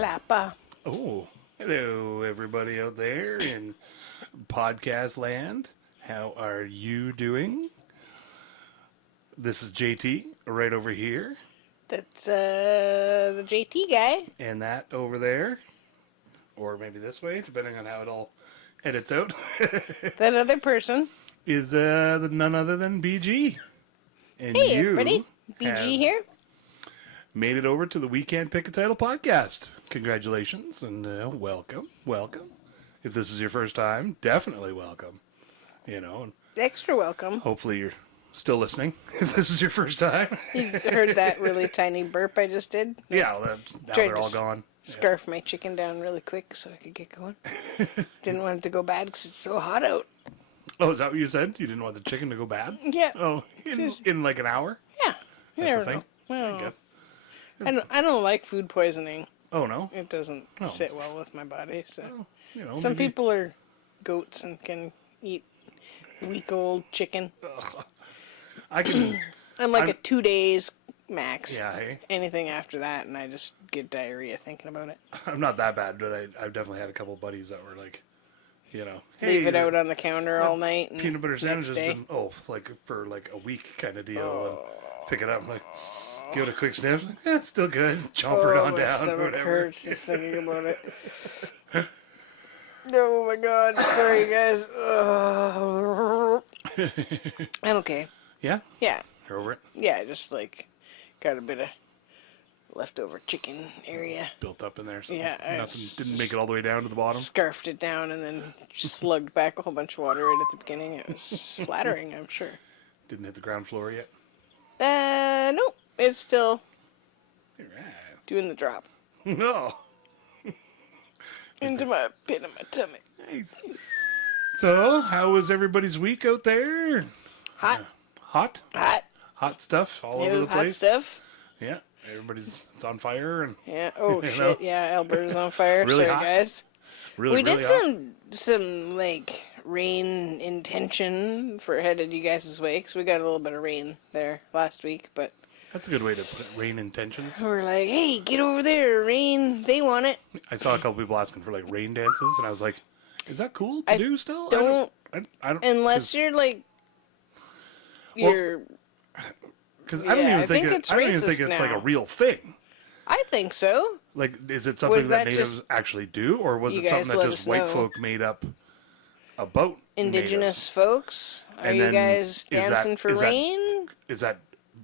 clapper. Oh, hello, everybody out there in podcast land. How are you doing? This is JT right over here, That's the JT guy. and that over there, or maybe this way, depending on how it all edits out, That other person. is none other than BG. And Hey, you everybody. have BG here. made it over to the We Can't Pick a Title podcast. Congratulations and welcome. If this is your first time, definitely welcome. You know, and Extra welcome. hopefully you're still listening if this is your first time. You heard that really tiny burp I just did? Yeah, now Tried they're to all gone. Scarf my chicken down really quick so I could get going. Didn't want it to go bad because it's so hot out. Oh, is that what you said? You didn't want the chicken to go bad? Yeah. Oh, in like an hour? Yeah. You That's a never thing? know. Well, I guess. I don't like food poisoning. Oh, no? It doesn't sit well with my body. So You know, some maybe- people are goats and can eat week-old chicken. I can... I'm like I'm- a 2 days max. Yeah, hey? Anything after that, and I just get diarrhea thinking about it. I'm not that bad, but I've definitely had a couple of buddies that were like, you know... Leave it the out on the counter all night. And peanut butter sandwich has next day. been, like, for like a week kind of deal. And pick it up and like, give it a quick sniff. Like, it's still good. Chomp it on my down, stomach whatever. hurts just thinking about it. Oh my god! Sorry, guys. I'm okay. Yeah? Yeah, You're over it? yeah. Just like got a bit of leftover chicken area. Built up in there. So Yeah, I nothing s- didn't make it all the way down to the bottom. Scarfed it down and then slugged back a whole bunch of water right at the beginning. It was flattering, I'm sure. Didn't hit the ground floor yet. Nope. It's still Right. doing the drop No. into my pit of my tummy. Nice. So, how was everybody's week out there? Hot, Hot? hot. Hot stuff all It over was the hot place. stuff. Yeah. It's on fire and Yeah. Oh You shit. know? Yeah. Alberta's on fire. Really Sorry, hot? guys. really, We really did hot. some like rain intention for headed you guys' way, 'cause we got a little bit of rain there last week, but That's a good way to put it. Rain intentions. we're like, hey, get over there, rain. They want it. I saw a couple people asking for like rain dances, and I was like, "Is that cool to I do still?" don't- I don't Unless 'cause- you're like, Well, you're. Because I don't Yeah, even I think think it, it's I don't even think racist it's like a now. real thing. I think so. Like, is it something Was that that natives just- actually do, or was You it something guys that let just us white know. folk made up about Indigenous natives? folks, are And you then guys is that- dancing for is that- rain? Is that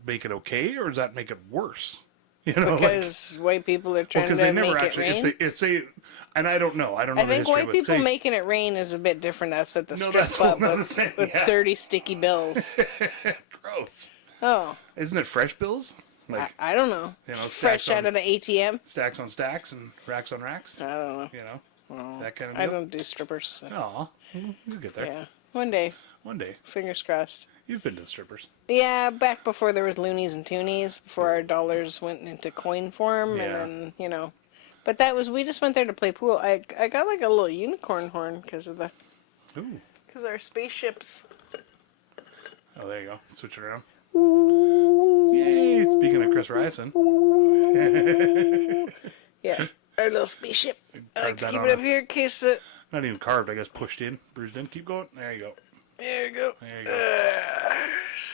make it okay, or does that make it worse? You know, Because white people are trying because to they make never it actually. rain. If say, and I don't know. I don't know I the think history. white but people say, making it rain is a bit different. Us at the No, strip that's a whole club nother with, thing, with yeah. 30 sticky bills. gross. Oh, Isn't it fresh bills? Like I don't know. You know, Fresh stacks out on- of the ATM. stacks on stacks and racks on racks. I don't know. You know, Well, that kind of I deal. don't do strippers. So. Aw, you'll get there. Yeah, one day. One day. Fingers crossed. You've been to strippers. Yeah, back before there was loonies and toonies, before our dollars went into coin form, Yeah. and then But that was we just went there to play pool. I got like a little unicorn horn because of Ooh. our spaceships. Oh, there you go. Switch it around. Ooh. Yay! Speaking of Chris Ryerson. Yeah, our little spaceship. I like Carved to that keep on it up a- here in case it. Not even carved, I guess pushed in, bruised in. Keep going. There you go. There you go. There you go.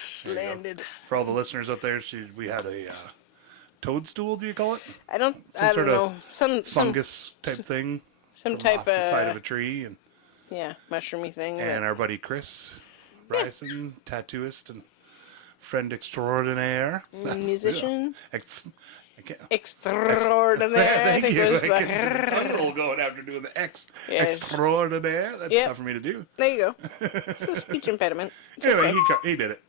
Just There you go. landed. For all the listeners out there, we had a toadstool, do you call it? I don't sort of know. Some Fungus type thing. some from type off the side of of a tree. mushroomy thing. And our buddy Chris Ryerson, tattooist and friend extraordinaire. musician I can't. extraordinaire. I Thank think you. was I the- get the tongue roll going after doing the X. Yes. Extraordinaire. That's Yep. tough for me to do. There you go. It's a speech impediment. It's Anyway, okay. he did it.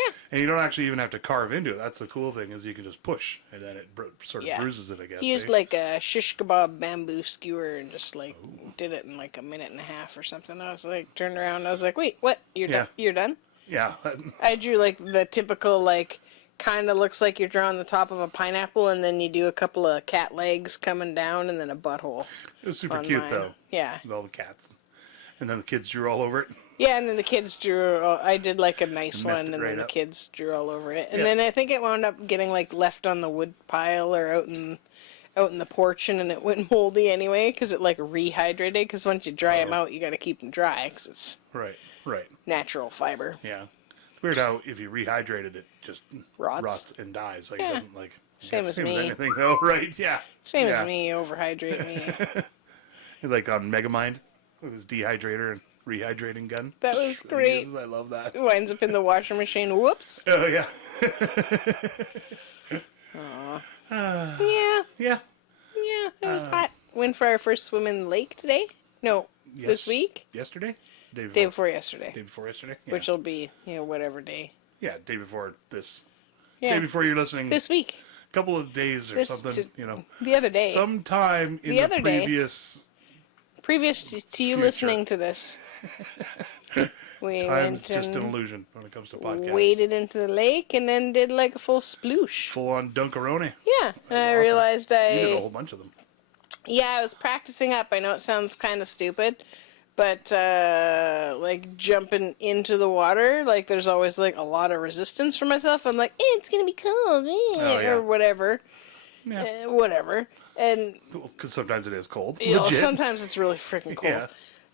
Yeah. And you don't actually even have to carve into it. That's the cool thing is you can just push, and then it sort of Yeah. bruises it, I guess. He used eh? like a shish kebab bamboo skewer and just like did it in like a minute and a half or something. I was like, turned around. I was like, wait, what? You're Yeah. done? You're done? Yeah. I drew like the typical like kind of looks like you're drawing the top of a pineapple and then you do a couple of cat legs coming down and then a butthole. It was super on cute, mine. though, Yeah. with all the cats. And then the kids drew all over it. Yeah, and then the kids drew. I did like a nice Messed one, it and right then the up. kids drew all over it. And Yeah. then I think it wound up getting like left on the wood pile or out in out in the porch and then it went moldy anyway because it like rehydrated. Because once you dry them out, you got to keep them dry because it's Right. Right. natural fiber. Yeah. It's weird how if you rehydrate it, it just Rots. and dies. Like Yeah. it doesn't like Same as me. anything though, right? Yeah. Same Yeah. as me, overhydrate me. Like on Megamind with his dehydrator and rehydrating gun. That was He great. uses, I love that. It winds up in the washing machine. Whoops. Oh yeah. Yeah, Yeah. yeah, it was hot. Went for our first swim in the lake today. No, this Yes. week. Yesterday? Day Day before yesterday. Day before yesterday? Yeah. Which will be, whatever day. Yeah, day before this. Yeah. Day before you're listening. This week. Couple of days or This something, t- The other day. Sometime in The the other day. previous Previous to you Future. listening to this. We time's went just an and illusion when it comes to podcasts. waded into the lake and then did like a full sploosh. Full on Dunkaroni. Yeah, and I awesome. realized You did a whole I bunch of them. I was practicing up. I know it sounds kind of stupid, but like jumping into the water, like there's always like a lot of resistance for myself. I'm like, it's gonna be cold, yeah. or whatever, Yeah. whatever. And Because sometimes it is cold. you know, Legit. sometimes it's really freaking cold. Yeah.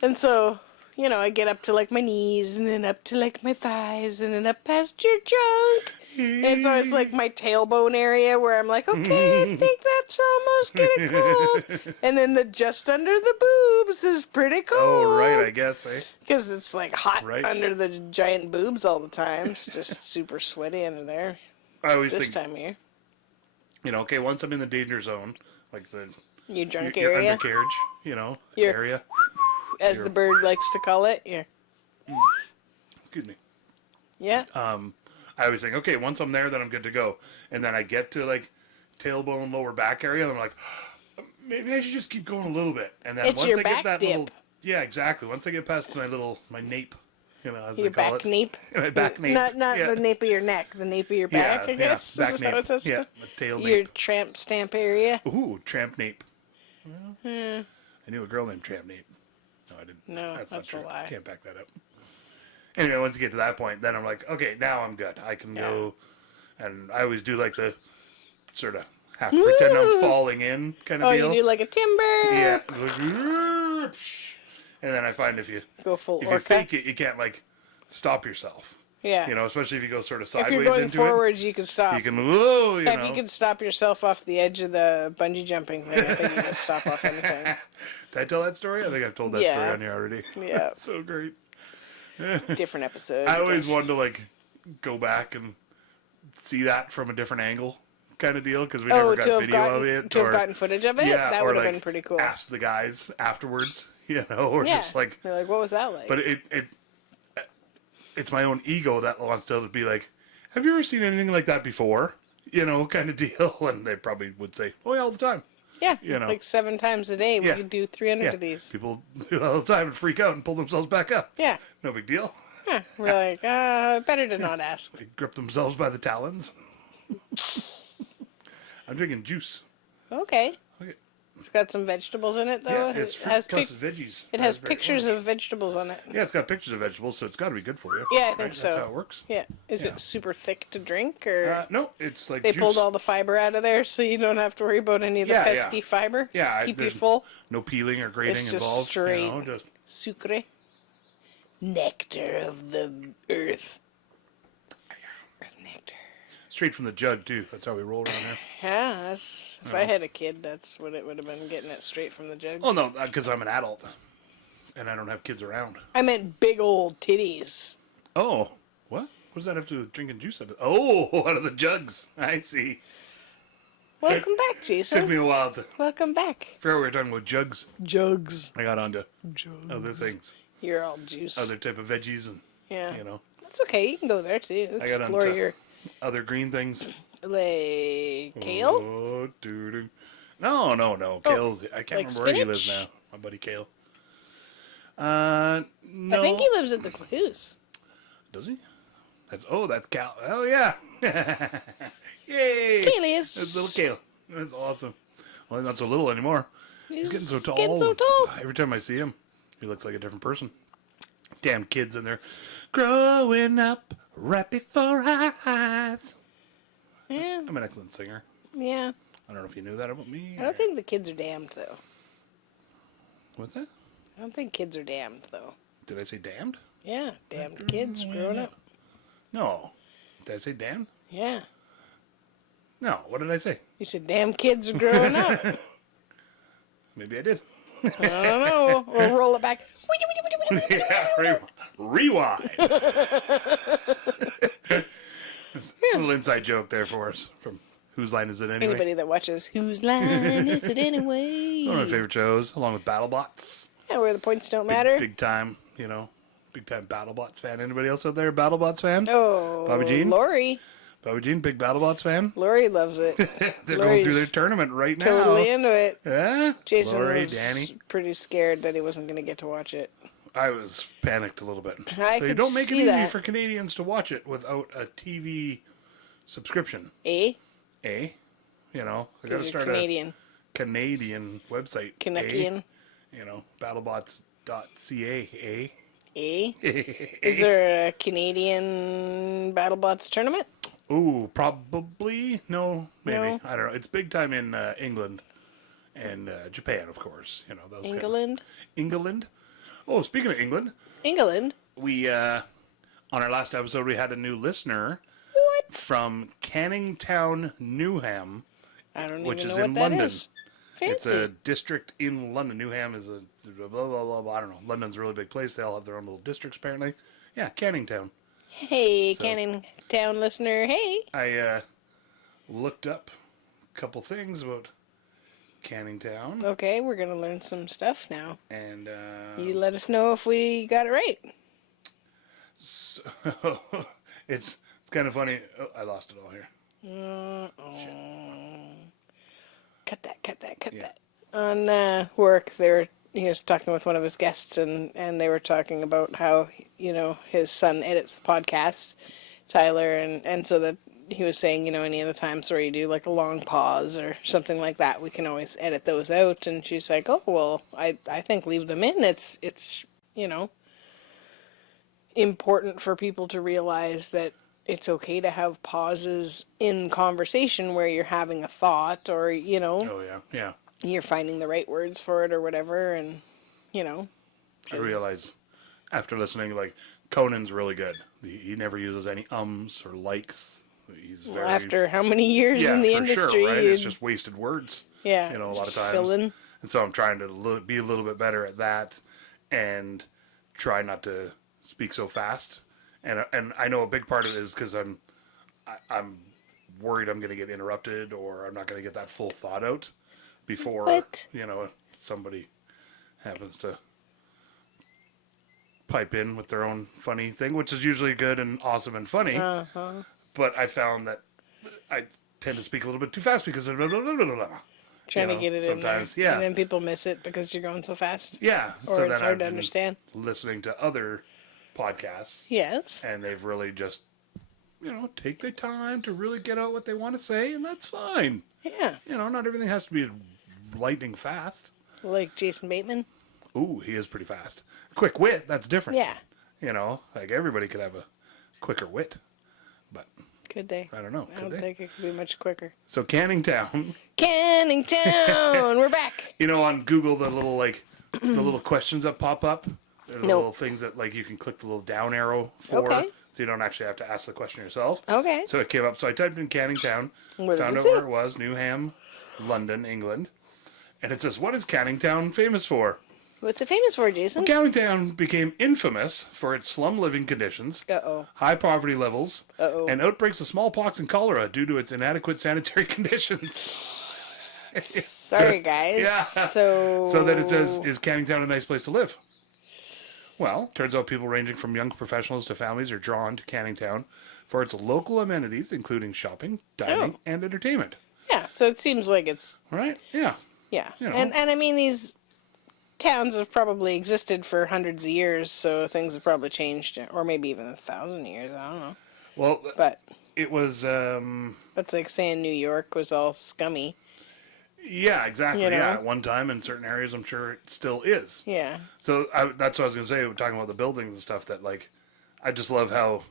And so, I get up to like my knees and then up to like my thighs and then up past your junk. And so it's like my tailbone area where I'm like, okay, I think that's almost getting cold. And then the just under the boobs is pretty cold. Oh, right, I guess, eh? Because it's like hot Right. under the giant boobs all the time. It's just super sweaty under there I always this think, time of year. okay, once I'm in the danger zone, like the Your junk your area, undercarriage, Your- area. as your- the bird likes to call it. Yeah. Excuse me. Yeah. I always think, okay, once I'm there, then I'm good to go. And then I get to like tailbone, lower back area, and I'm like, maybe I should just keep going a little bit. And then It's once your I back get that dip. little, yeah, exactly. Once I get past my nape, as Your they call back it, nape. my back nape, Not yeah. the nape of your neck, the nape of your back, I guess. back Is that nape, what that's yeah, called? the tail Your nape. tramp stamp area. Ooh, tramp nape. I knew a girl named Tramp Nape. No, I didn't. No, that's that's not a true. lie. Can't back that up. Anyway, once you get to that point, then I'm like, okay, now I'm good. I can go, and I always do like the sort of have to pretend I'm falling in kind of Oh, deal. you do like a timber. Yeah. And then I find if you Go full you orca. fake it, you can't like stop yourself. Yeah. Especially if you go sort of if sideways you're going into forwards, you can stop. it. You can whoa, you if know. you can stop yourself off the edge of the bungee jumping thing, I think you can stop off anything. Did I tell that story? I think I've told that story Yeah. on here already. Yeah. So great. Different episode. I always guess. wanted to like go back and see that from a different angle, kind of deal, because we never got to have video gotten, of it, to have gotten footage of it? yeah, That or would have like been pretty cool. ask the guys afterwards, or Yeah. just like. They're like, what was that like? But it's my own ego that wants to be like, have you ever seen anything like that before? Kind of deal, and they probably would say, oh yeah, all the time. yeah. you know. Like 7 times a day, we Yeah. could do 300 Yeah, of these. people do it all the time and freak out and pull themselves back up. Yeah. No big deal. Huh. We're like, better to not ask. They grip themselves by the talons. I'm drinking juice. Okay. Okay. It's got some vegetables in it, though. Yeah, it's it fruit has plus veggies. it has Raspberry pictures orange. of vegetables on it. Yeah, it's got pictures of vegetables, so it's got to be good for you. Yeah, I think right? so. That's how it works. Yeah. Is Yeah. it super thick to drink, or No, it's like they juice. pulled all the fiber out of there, so you don't have to worry about any of the Yeah, yeah. pesky fiber? Yeah, Keep you there's full. No peeling or grating It's just involved. straight. Just Sucre. Nectar of the earth. Earth nectar. straight from the jug too. That's how we roll around here. Yeah, that's, if I had a kid, that's what it would have been, getting it straight from the jug. Oh no, because I'm an adult, and I don't have kids around. I meant big old titties. Oh, what? What does that have to do with drinking juice out of? Oh, out of the jugs. I see. Welcome back, Jason. Took me a while to Welcome back. figure out we were talking about jugs. Jugs. I got onto other things, You're all juice. other type of veggies, and yeah. That's That's okay. You can go there too. got Explore onto- your other green things. like kale. Oh, doo-doo. No. Kale's. I can't like remember where he lives spinach? now. My buddy Kale. No. I think he lives at the Clues. Does he? That's Cal. Oh yeah. Yay! Kaleus. That's little Kale. That's awesome. Well, he's not so little anymore. He's getting so tall. Getting so tall. Every time I see him, he looks like a different person. Damn kids in there, growing up right before our eyes. Yeah. I'm an excellent singer. Yeah. I don't know if you knew that about me. I don't think the kids are damned, though. What's that? I don't think kids are damned, though. Did I say damned? Yeah, damned kids growing up. No. Did I say damned? Yeah. No. What did I say? You said damn kids are growing up. Maybe I did. I don't know. We'll roll it back. Yeah, rewind. Little inside joke there for us from Whose Line Is It Anyway? Anybody that watches Whose Line Is It Anyway? One of my favorite shows, along with BattleBots. Yeah, where the points don't matter. Big time, big time BattleBots fan. Anybody else out there a BattleBots fan? Oh, Bobby Jean? Lori. Bobby Jean, big BattleBots fan? Lori loves it. They're going through their tournament right now. Totally into it. Yeah? Jason Lori, was Danny. pretty scared that he wasn't going to get to watch it. I was panicked a little bit. I They could don't make it see easy that. for Canadians to watch it without a TV subscription. Eh? They got to Because you're start Canadian. a Canadian website. Canuckian. BattleBots.ca. Eh? Is there a Canadian BattleBots tournament? Ooh, probably. No, maybe. No. I don't know. It's big time in England and Japan, of course. Those kind of- England? England. Oh, speaking of England, England? we on our last episode we had a new listener What? from Canning Town, Newham, I don't which even is know in what that London. is. Fancy. It's a district in London. Newham is a blah, blah, blah, blah. I don't know. London's a really big place. They all have their own little districts, apparently. Yeah, Canning Town. Hey, So- Canning Town listener. Hey. I looked up a couple things about Canning Town, Okay, we're going to learn some stuff now. and You let us know if we got it right. so it's kind of funny. Oh, I lost it all here. Cut Yeah. that. On work, he was talking with one of his guests, and they were talking about how, his son edits the podcast, Tyler, and so that he was saying, any of the times where you do like a long pause or something like that, we can always edit those out. And she's like, oh, well, I think leave them in. It's important for people to realize that it's okay to have pauses in conversation where you're having a thought or, Oh yeah. you're finding the right words for it or whatever. And, I realize after listening, like Conan's really good. He never uses any ums or likes. He's very after how many years yeah, in the for industry. sure, right? It's you'd- just wasted words. yeah, A lot of just times. fill in. And so I'm trying to be a little bit better at that, and try not to speak so fast. And I know a big part of it is because I'm worried I'm going to get interrupted or I'm not going to get that full thought out before What? somebody happens to pipe in with their own funny thing, which is usually good and awesome and funny. Uh-huh. But I found that I tend to speak a little bit too fast because of blah, blah, blah, blah, blah. Trying You to know, get it sometimes, in there. yeah. And then people miss it because you're going so fast. Yeah. Or so it's then hard I've to been understand. listening to other podcasts, Yes. and they've really just, take their time to really get out what they want to say, and that's fine. Yeah. Not everything has to be lightning fast. Like Jason Bateman. Ooh, he is pretty fast. Quick wit, that's different. Yeah. Like everybody could have a quicker wit, but Could they? I don't know. I Could don't they? think it could be much quicker. So Canning Town, Canning Town! We're back. on Google, the little the little questions that pop up. They're the No. little things that you can click the little down arrow for, Okay. so you don't actually have to ask the question yourself. Okay. So it came up. So I typed in Canning Town, What did found it out say? where it was, Newham, London, England. And it says, what is Canning Town famous for? What's it famous for, Jason? Canning Town became infamous for its slum living conditions, Uh-oh. high poverty levels, Uh-oh. and outbreaks of smallpox and cholera due to its inadequate sanitary conditions. Sorry, guys. Yeah. So... So then it says, is Canning Town a nice place to live? Well, turns out people ranging from young professionals to families are drawn to Canning Town for its local amenities, including shopping, dining, Oh. and entertainment. Yeah, so it seems like it's... Right? Yeah. Yeah. You know. And I mean, these towns have probably existed for hundreds of years, so things have probably changed. Or maybe even 1,000 years, I don't know. Well, But it was, it's like saying New York was all scummy. yeah, exactly. You know? Yeah, at one time in certain areas, I'm sure it still is. Yeah. So that's what I was going to say, talking about the buildings and stuff, that, I just love how,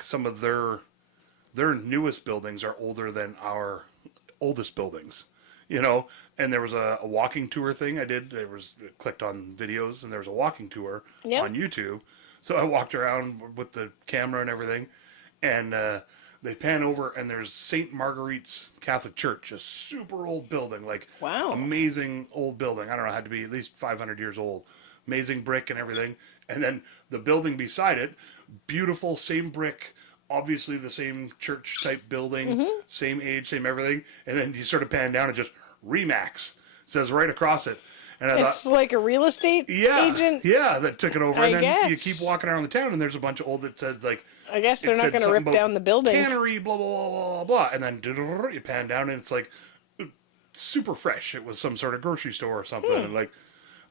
some of their newest buildings are older than our oldest buildings, you know. And there was a walking tour thing I did. Clicked on videos, and there was a walking tour Yep. on YouTube. So I walked around with the camera and everything, and they pan over, and there's St. Marguerite's Catholic Church, a super old building, like Wow. amazing old building. I don't know, it had to be at least 500 years old. Amazing brick and everything. And then the building beside it, beautiful, same brick, obviously the same church type building, same age, same everything. And then you sort of pan down and just Remax says right across it. And I It's thought, like a real estate agent. yeah, that took it over. I And then you guess. keep walking around the town, and there's a bunch of old that said, like, I guess they're it not said going to something rip down about the building. Cannery, blah, blah, blah, blah, blah. And then you pan down, and it's like super fresh. It was some sort of grocery store or something. And like,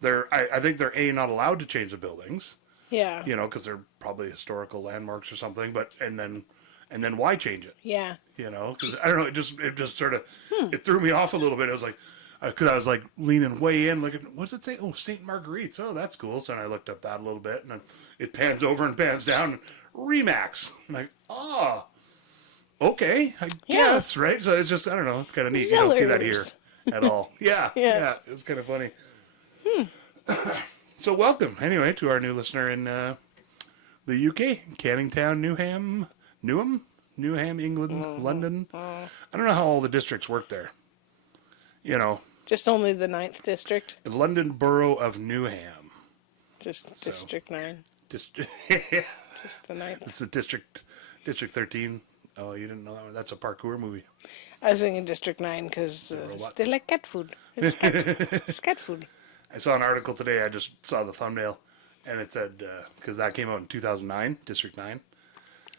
I think they're not allowed to change the buildings, Yeah. you know, because they're probably historical landmarks or something. But and then why change it? Yeah. You know, because I don't know. It just sort of it threw me off a little bit. It was like because I was like leaning way in, looking. What does it say? Oh, St. Marguerite's. Oh, that's cool. So then I looked up that a little bit, and then it pans over and pans down. And Remax. I'm like, oh, okay, I guess, right? So it's just I don't know. It's kind of neat. You don't see that here Zellers. at all. Yeah, Yeah. yeah. It was kind of funny. So welcome anyway to our new listener in the UK, Canning Town, Newham, England, London. I don't know how all the districts work there. You know, Just only the 9th district. the London Borough of Newham. Just District 9. Just the 9th. It's the District 13. Oh, you didn't know that one? That's a parkour movie. I was thinking District 9 because robots. they like cat food. It's cat food. I saw an article today. I just saw the thumbnail, and it said because that came out in 2009, District 9.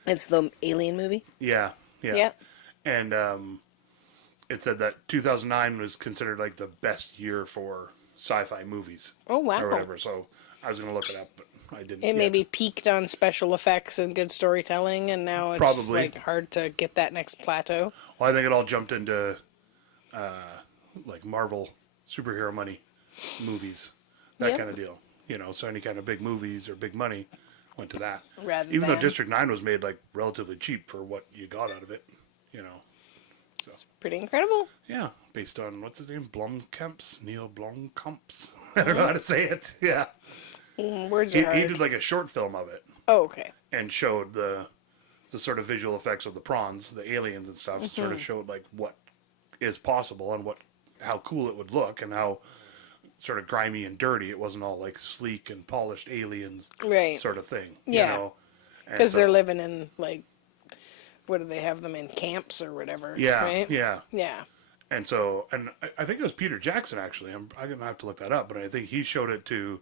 It's the Alien movie. Yeah. Yep. And it said that 2009 was considered like the best year for sci-fi movies. Oh, wow. Or whatever. So I was going to look it up, but I didn't. It yet. maybe peaked on special effects and good storytelling, and now it's Probably. like hard to get that next plateau. Well, I think it all jumped into like Marvel superhero money movies, that Yep. kind of deal. You know, so any kind of big movies or big money went to that. Rather Even though than- District 9 was made like relatively cheap for what you got out of it, you know. Pretty incredible. Yeah, based on what's his name, Neil Blomkamps. I don't know how to say it. Yeah, Words he are hard. did like a short film of it Oh, okay. and showed the sort of visual effects of the prawns, the aliens and stuff. Sort of showed like what is possible and how cool it would look and how sort of grimy and dirty. It wasn't all like sleek and polished aliens Right. sort of thing. Yeah. You know? And Because they're so- living in, like, what do they have them in? Camps or whatever. Yeah, Right? yeah. Yeah. And so, and I think it was Peter Jackson, actually. I'm going to have to look that up, but I think he showed it to,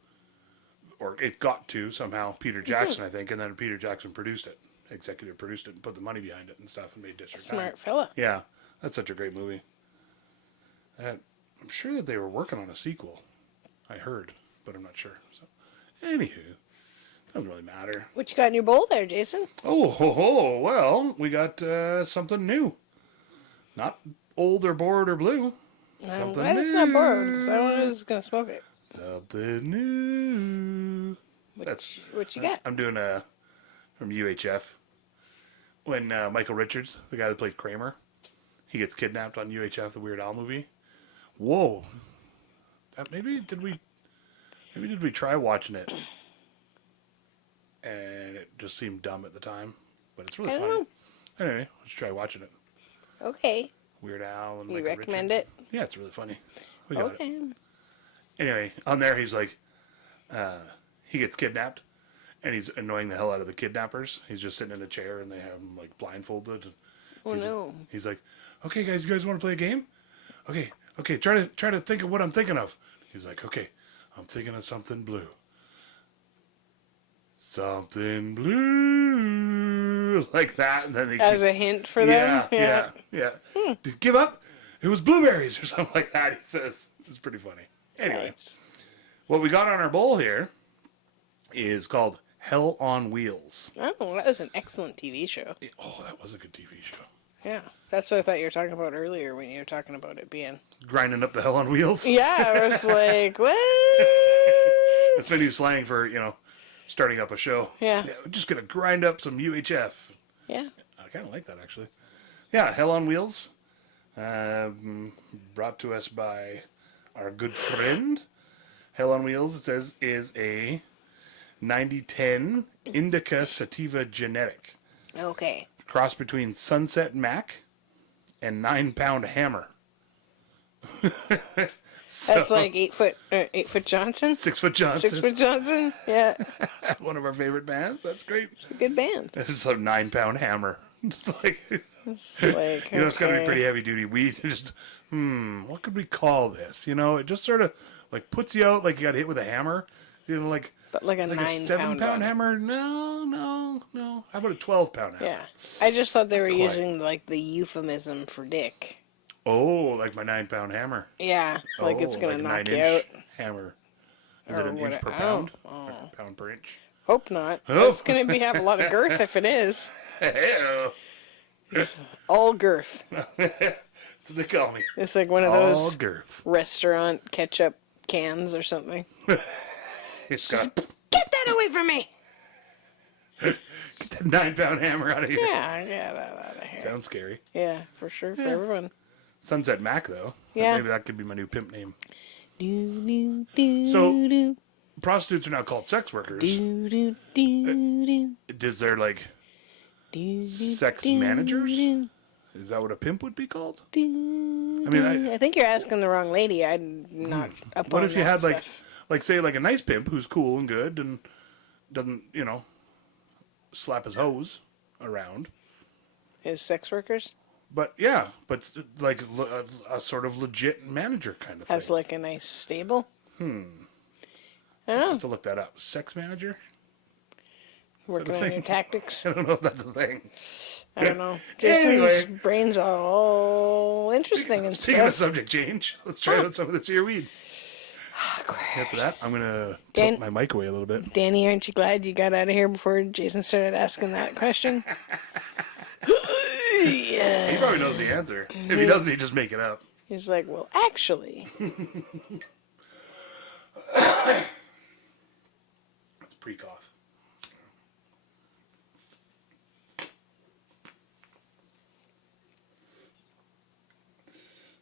or it got to somehow Peter Jackson, I think, and then Peter Jackson produced it, executive produced it, and put the money behind it and stuff, and made District 9. Smart fella. Yeah, that's such a great movie. And I'm sure that they were working on a sequel. I heard, but I'm not sure. So, anywho, doesn't really matter. What you got in your bowl there, Jason? Oh, well, we got something new. Not old or bored or blue. Something Glad it's not borrowed because I was going to smoke it. Something new. That's What you got? I'm doing from UHF. When Michael Richards, the guy that played Kramer, he gets kidnapped on UHF, the Weird Al movie. Whoa. Maybe did we try watching it? And it just seemed dumb at the time, but it's really I don't funny. know. Anyway, let's try watching it. Okay. Weird Al and You Michael recommend Richards. it? Yeah, it's really funny. We got it. Okay. Anyway, on there he's like, he gets kidnapped, and he's annoying the hell out of the kidnappers. He's just sitting in a chair, and they have him like blindfolded. Oh, no. He's like, okay, guys, you guys want to play a game? Okay, try to think of what I'm thinking of. He's like, okay, I'm thinking of something blue. Something blue, like that, and then he As keeps- a hint for them? yeah. Did you give up? It was blueberries or something like that. He says it's pretty funny. Anyway, Nice. what we got on our bowl here is called Hell on Wheels. Oh, that was an excellent TV show. Oh, that was a good TV show. Yeah. That's what I thought you were talking about earlier when you were talking about it being. Grinding up the hell on wheels. Yeah, I was like, what? That's my new slang for starting up a show. Yeah. We're just gonna grind up some UHF. Yeah. I kind of like that actually. Yeah, Hell on Wheels. Brought to us by our good friend. Hell on Wheels, it says, is a 9010 Indica Sativa Genetic. Okay. Cross between Sunset Mac and 9-pound Hammer. That's like 8 foot Johnson. 6 foot Johnson. 6 foot Johnson. Yeah, One of our favorite bands. That's great. it's a good band. It's a 9-pound Hammer. It's like, It's like, it's got to be okay. pretty heavy duty weed. Just, what could we call this? It just sort of like puts you out like you got hit with a hammer. Like But like a like 9 a 7-pound pound hammer. No. How about a 12-pound hammer? Yeah, I just thought they were Quite. using like the euphemism for dick. Oh, like my 9-pound hammer. Yeah, like it's gonna like a knock you 9-inch out. hammer. Is Or it an inch what- per oh, pound? oh. Like a pound per inch. Hope not. Oh. It's gonna have a lot of girth if it is. Hey, All girth. that's what they call me. It's like one of All those girth. restaurant ketchup cans or something. It's got Get that away from me! get that 9-pound hammer out of here. Yeah, get that out of here. Sounds scary. Yeah, for sure, for everyone. Sunset Mac, though. Yeah. Maybe that could be my new pimp name. Do do do So- do Prostitutes are now called sex workers. do do do do Is there like do sex do, managers? do, Is that what a pimp would be called? do, I mean, do. I think you're asking the wrong lady. I'm not up What on if you that had stuff. like say like a nice pimp who's cool and good and doesn't slap his hose around, Is sex workers? but yeah, but like a sort of legit manager kind of thing. Has like a nice stable? I I don't know. have to look that up. Sex manager? Working a on thing? your tactics. I don't know if that's a thing. I don't know. Jason's Anyway. brains are all interesting and Speaking of stuff. subject change, let's try out some of this here weed. After that, I'm gonna Dan- tilt my mic away a little bit. Danny, aren't you glad you got out of here before Jason started asking that question? He probably knows the answer. If he doesn't, he just make it up. He's like, well, actually. It's pre-cough.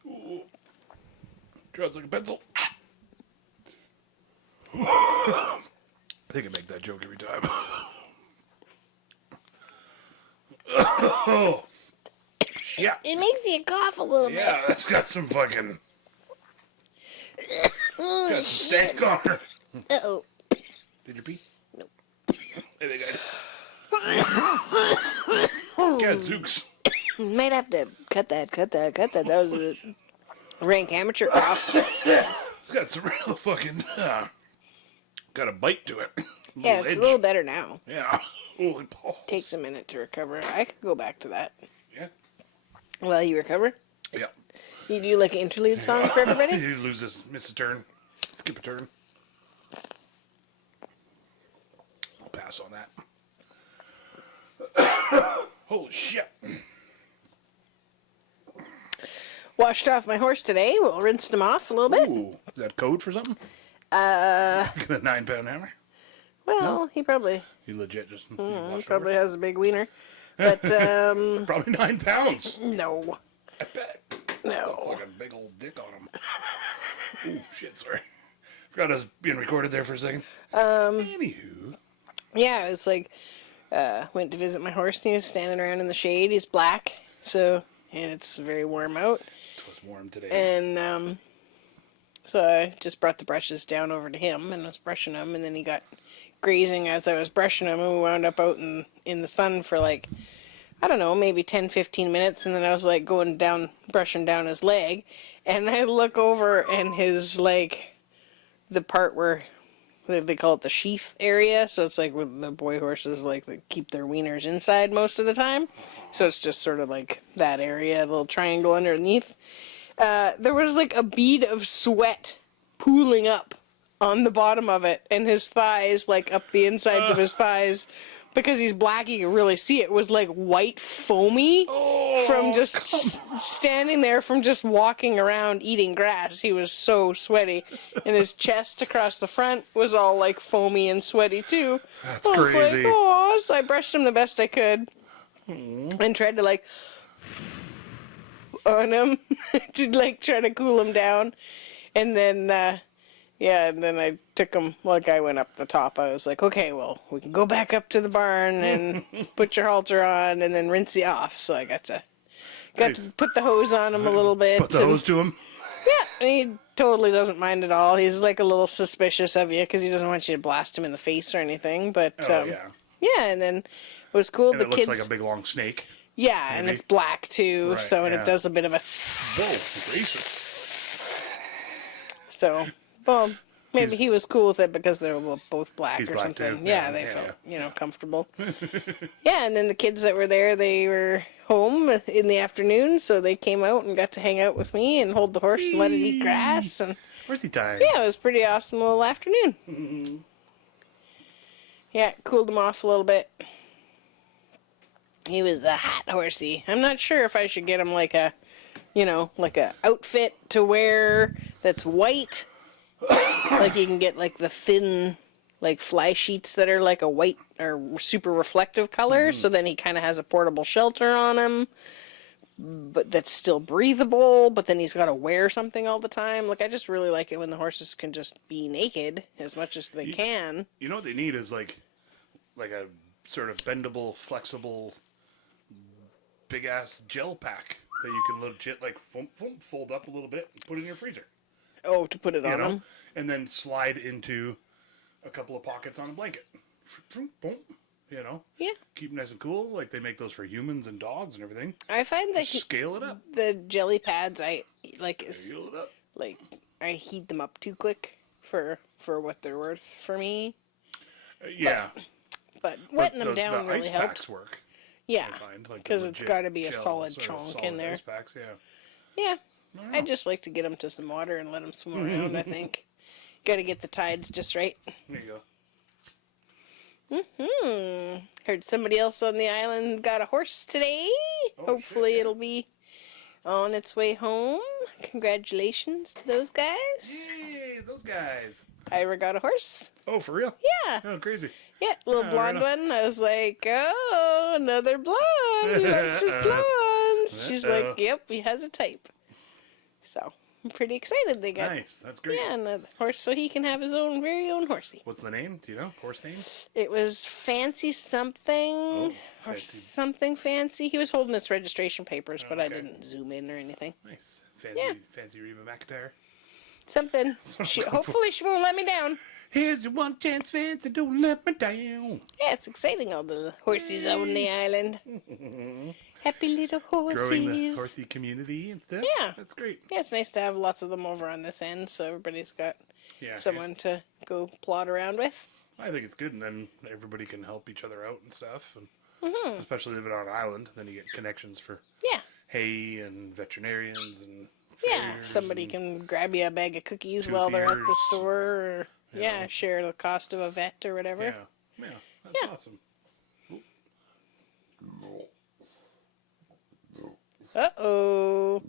Ooh. Draws like a pencil. I think I make that joke every time. Oh, yeah. It makes you cough a little Yeah, that's got some fucking... Got some stank on her. bit. Uh-oh. Did you pee? Nope. I think Gadzooks. Might have to cut that. That was a rank amateur cough. It's got some real fucking... got a bite to it. Yeah, it's a little better now. Yeah. Holy balls. Takes a minute to recover. I could go back to that. Yeah. While you recover. Yeah. You do like an interlude song for everybody? You lose this, miss a turn, skip a turn. I'll pass on that. Holy shit. Washed off my horse today. Well, rinsed him off a little bit. Ooh, is that code for something? Uh, Speaking of 9-pound hammer? well, he probably You legit just... you he washed probably over? has a big wiener. But Probably 9 pounds. no. I bet. No. Fucking big old dick on him. Ooh, shit, sorry. Forgot I was being recorded there for a second. Anywho. Yeah, it was like went to visit my horse and he was standing around in the shade. He's black, so and it's very warm out. It was warm today. And so I just brought the brushes down over to him and was brushing him, and then he got grazing as I was brushing him, and we wound up out in the sun for like, I don't know, maybe 10-15 minutes, and then I was like going down, brushing down his leg, and I look over and his like, the part where they call it the sheath area, so it's like with the boy horses like they keep their wieners inside most of the time, so it's just sort of like that area, a little triangle underneath. There was like a bead of sweat pooling up on the bottom of it, and his thighs, like up the insides of his thighs, because he's black, you can really see it, was like white foamy from just standing there, from just walking around eating grass. He was so sweaty, and his chest across the front was all like foamy and sweaty too. That's I was crazy. like, oh, so I brushed him the best I could and tried to like on him to like try to cool him down. And then, and then I took him, like I went up the top. I was like, okay, well, we can go back up to the barn and put your halter on and then rinse you off. So I got to Nice. put the hose on him a little bit. Put the hose to him. Yeah, and he totally doesn't mind at all. He's like a little suspicious of you because he doesn't want you to blast him in the face or anything. But Oh, yeah. yeah, and then it was cool. And the it looks kids, like a big long snake. yeah, and maybe. it's black too. Right, So and yeah. it does a bit of a. Whoa, racist. So, well, maybe he was cool with it because they were both black He's or black something. too. Yeah, Yeah, they yeah, felt comfortable. Yeah, and then the kids that were there, they were home in the afternoon, so they came out and got to hang out with me and hold the horse and let it eat grass, and Where's he time? yeah, it was a pretty awesome little afternoon. Yeah, cooled him off a little bit. He was the hot horsey. I'm not sure if I should get him like a, like a outfit to wear that's white. Like you can get like the thin, like fly sheets that are like a white or super reflective color. So then he kind of has a portable shelter on him, but that's still breathable. But then he's got to wear something all the time. Like I just really like it when the horses can just be naked as much as they can. You know what they need is like a sort of bendable, flexible, big ass gel pack that you can legit like fold up a little bit and put in your freezer. Oh, to put it You on know, him. and then slide into a couple of pockets on a blanket. Boom. You know, Yeah. keep nice and cool. Like they make those for humans and dogs and everything. I find that Scale it up. the jelly pads I like Scale it up. like I heat them up too quick for what they're worth for me. Yeah. But wetting But them down the really ice helped. packs work. Yeah, I find like because the it's legit got to be a gel, solid sort of chunk solid in there. Ice packs, yeah. Yeah, I just like to get them to some water and let them swim around. I think got to get the tides just right. There you go. Heard somebody else on the island got a horse today. Oh, Hopefully shit, yeah. it'll be on its way home. Congratulations to those guys. Yay, those guys. Ira got a horse. Oh, for real? Yeah. Oh, crazy. Yeah, little Yeah, blonde right one. I was like, oh, another blonde. He likes his blondes. She's Uh-oh. like, yep, he has a type. So I'm pretty excited they got Nice. That's great. yeah, and a horse so he can have his own very own horsey. What's the name? Do you know? Horse name? It was Fancy something or fancy. something fancy. He was holding its registration papers, but I okay. didn't zoom in or anything. Nice. Fancy, Yeah. fancy Reba McIntyre. Something. Hopefully she won't let me down. Here's your one chance, Fancy, don't let me down. Yeah, it's exciting, all the horses on the island. Happy little horses. Growing the horsey community and stuff. Yeah. That's great. Yeah, it's nice to have lots of them over on this end, so everybody's got Yeah. someone to go plod around with. I think it's good, and then everybody can help each other out and stuff. And Mm-hmm. especially living on an island, then you get connections for Yeah, hay and veterinarians and yeah. fairs Somebody and- can grab you a bag of cookies Tooth while they're at the ears, store, or know. share the cost of a vet or whatever. Yeah, that's Yeah. awesome. Uh-oh.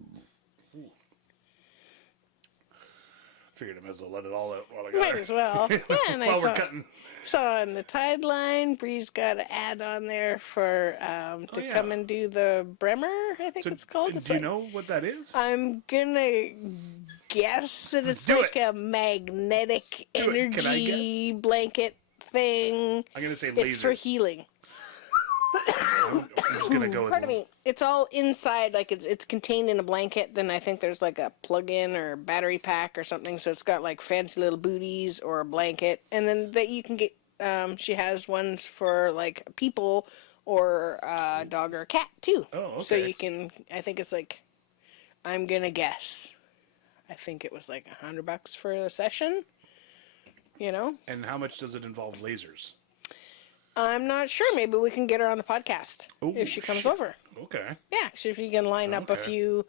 Figured I might as well let it all out while I got Might her. as well. Yeah, and I While we're saw, cutting. saw on the tide line, Bree's got an ad on there for to yeah. come and do the Bremer, I think So, it's called. It's do you like- know what that is? I'm gonna guess that it's Do like a magnetic Do it. Can I energy blanket thing. I'm gonna say lasers. It's for healing. I'm just gonna go with Pardon me. It's all inside, like it's contained in a blanket. Then I think there's like a plug-in or battery pack or something. So it's got like fancy little booties or a blanket, and then that you can get. She has ones for like people or a dog or a cat too. Oh, So okay. you can. I think it's like. I'm gonna guess. I think it was like $100 for a session. You know. And how much does it involve lasers? I'm not sure. Maybe we can get her on the podcast Oh, if she comes shit. over. Okay. Yeah, so if you can line up a Okay.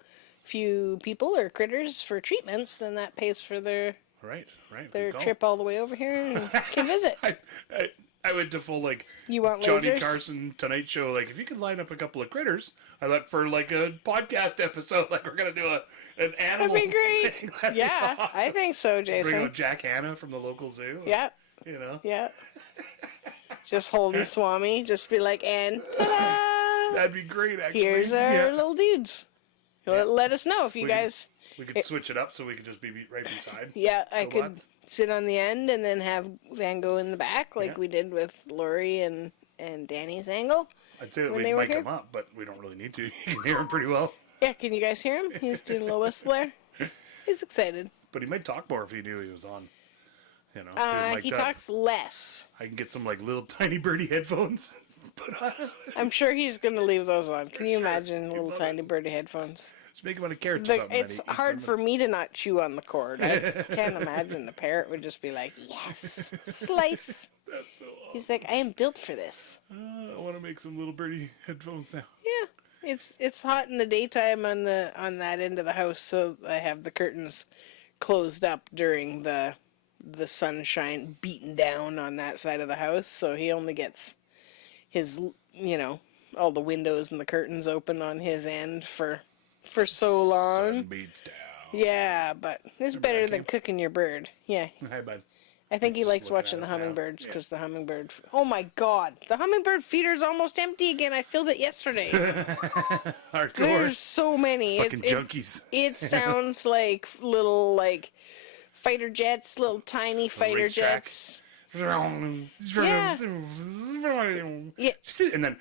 few people or critters for treatments, then that pays for their Right. their Good call. trip all the way over here and can visit. I went to full like You want Johnny lasers? Carson Tonight Show. Like, if you could line up a couple of critters, I thought for like a podcast episode, like we're gonna do an animal. That'd be great. thing. That'd be Yeah, awesome. I think so, Bring Jason. out Jack Hanna from the local zoo. Yeah, You know. yeah. Just holding Swami, just be like, and ta-da! That'd be great. Actually. Here's our Yeah. little dudes. Let us know if you We guys. We could switch it up so we could just be right beside. Yeah, I could robots. sit on the end and then have Van Gogh in the back, like Yeah. we did with Lori and Danny's angle. I'd say that when we'd they were mic here. him up, but we don't really need to. You can hear him pretty well. Yeah, can you guys hear him? He's doing a little whistle there. He's excited. But he might talk more if he knew he was on. You know, mic'd He up. talks less. I can get some like little tiny birdie headphones. Put on. I'm sure he's going to leave those on. Can you sure. imagine You'd little love tiny it. birdie headphones? Just make him on a carrot or Like, something. it's hard for me to not chew on the cord. I can't imagine the parrot would just be like, yes, slice. That's so awesome. He's like, I am built for this. I want to make some little birdie headphones now. Yeah, it's hot in the daytime on that end of the house, so I have the curtains closed up during the sunshine beaten down on that side of the house, so he only gets his, all the windows and the curtains open on his end for so long. Sun beats down. Yeah, but it's better than vacuum. cooking your bird. Yeah, Hi, bud. I think he Just likes looking watching at the us now. hummingbirds Yeah. because the hummingbird. Oh my God, the hummingbird feeder's almost empty again. I filled it yesterday. Hardcore. There's so many. Fucking junkies. It sounds like little fighter jets, little tiny fighter racetrack. jets. Yeah. Yeah. And then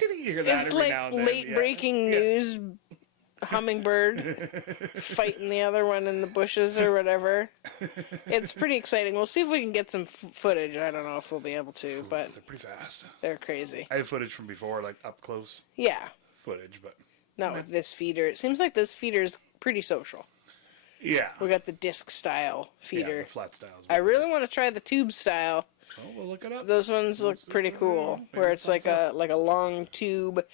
you hear that It's every like now and then. late Yeah. breaking news hummingbird fighting the other one in the bushes or whatever. It's pretty exciting. We'll see if we can get some footage. I don't know if we'll be able to, but They're pretty fast. they're crazy. I have footage from before, like up close Yeah, footage, but not with this feeder. It seems like this feeder's pretty social. yeah. We got the disc style feeder. Yeah, the flat styles. I really want to try the tube style. Oh, we'll look it up. Those ones look pretty cool, where it's like a long tube,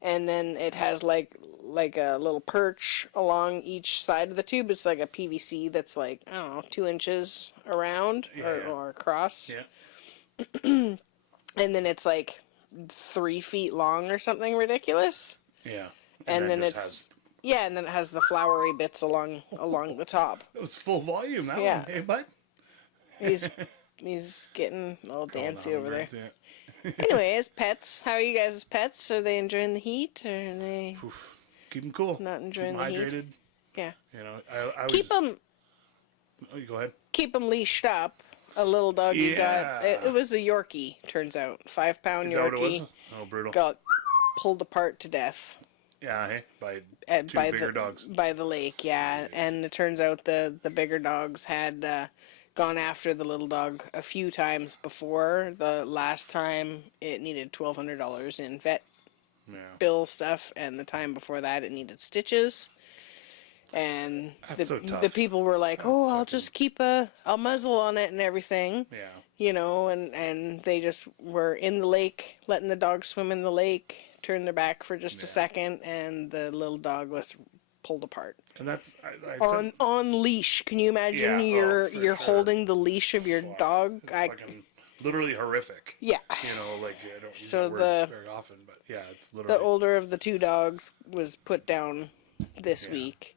and then it has like a little perch along each side of the tube. It's like a PVC that's like, I don't know, 2 inches around or across, Yeah. and then it's like 3 feet long or something ridiculous. Yeah. And then just it's and then it has the flowery bits along the top. It was full volume, that Yeah. one. Hey, bud. He's getting a little dancey over there. Yeah. Anyways, pets. How are you guys' pets? Are they enjoying the heat, or are they Oof. Keep them cool. not enjoying Keep 'em the heat? hydrated. Yeah. You know, I always... Oh, you go ahead. Keep them leashed up. A little dog you got. Yeah. It was a Yorkie, turns out. 5-pound Is that what it was? Yorkie. Oh, brutal. Got pulled apart to death Yeah, hey, by two by bigger the dogs. by the lake. Yeah, and it turns out the bigger dogs had gone after the little dog a few times before. The last time it needed $1,200 in vet Yeah. bill stuff, and the time before that it needed stitches. And That's so tough. the people were like, That's "Oh, I'll fucking- just keep a muzzle on it and everything," Yeah. and they just were in the lake, letting the dog swim in the lake, turned their back for just a second, and the little dog was pulled apart And that's... I said, on leash. Can you imagine? Yeah, oh, you're for you're sure. holding the leash of your fuck, dog. It's fucking literally horrific. Yeah. You know, like, I don't use So that word the- very often, but yeah, it's literally... The older of the 2 dogs was put down this week,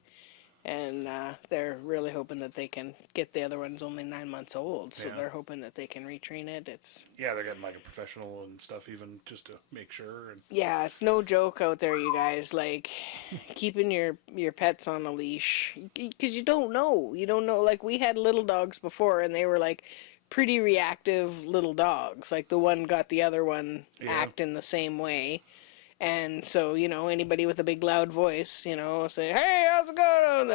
and they're really hoping that they can get the other one's only 9 months old, so Yeah. they're hoping that they can retrain it. It's Yeah, they're getting like a professional and stuff even just to make sure. And it's no joke out there, you guys. Like keeping your pets on a leash, because you don't know. Like we had little dogs before, and they were like pretty reactive little dogs. Like the one got the other one acting the same way. And so, anybody with a big loud voice, say, "Hey, how's it going?"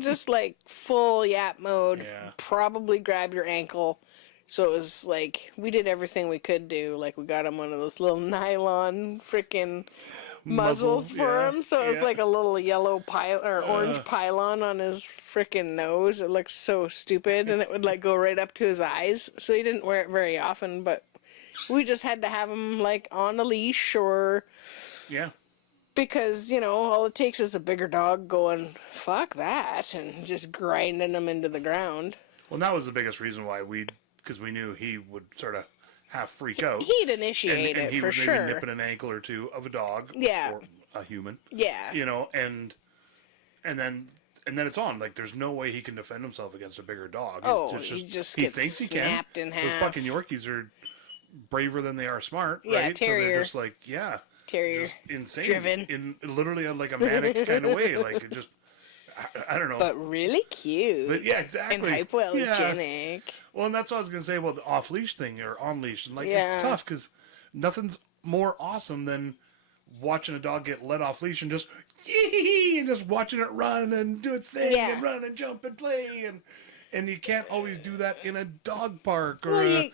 Just like full yap mode. Yeah. Probably grab your ankle. So it was like, we did everything we could do. Like, we got him one of those little nylon freaking muzzles for him. So it was like a little yellow orange pylon on his freaking nose. It looked so stupid. And it would like go right up to his eyes. So he didn't wear it very often, but we just had to have him like on a leash, or yeah. because all it takes is a bigger dog going, "Fuck that," and just grinding him into the ground. Well, that was the biggest reason why because we knew he would sort of half freak out. He'd initiate and it he for would sure. maybe nip at an ankle or two of a dog Yeah. or a human. Yeah. And then it's on. Like, there's no way he can defend himself against a bigger dog. Oh, he just he gets thinks he can. snapped in Those half. fucking Yorkies are braver than they are smart, Yeah, right? So they're terrier. just like, yeah. Terrier. just insane, Driven. in literally like a manic kind of way. Like it just, I don't know. But really cute. But yeah, And exactly. hypoallergenic. Well, and that's what I was gonna say about the off leash thing or on leash, and like Yeah. it's tough because nothing's more awesome than watching a dog get let off leash and just yee and just watching it run and do its thing Yeah. and run and jump and play and you can't always do that in a dog park or Well,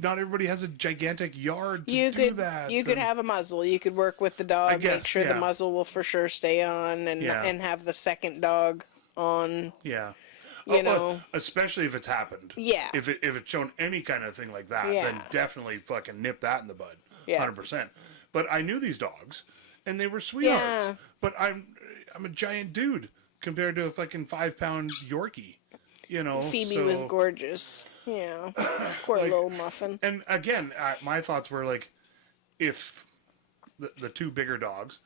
not everybody has a gigantic yard to you do could that. you could and- have a muzzle. You could work with the dog, make guess, sure yeah. the muzzle will for sure stay on, and Yeah. and have the second dog on. yeah. You Oh, know. especially if it's happened. Yeah. If it's shown any kind of thing like that, Yeah. then definitely fucking nip that in the bud. Yeah. 100%. But I knew these dogs, and they were sweethearts. Yeah. But I'm a giant dude compared to a fucking 5-pound Yorkie. You know, Phoebe so, was gorgeous. Yeah, poor little muffin. And again, my thoughts were like, if the two bigger dogs,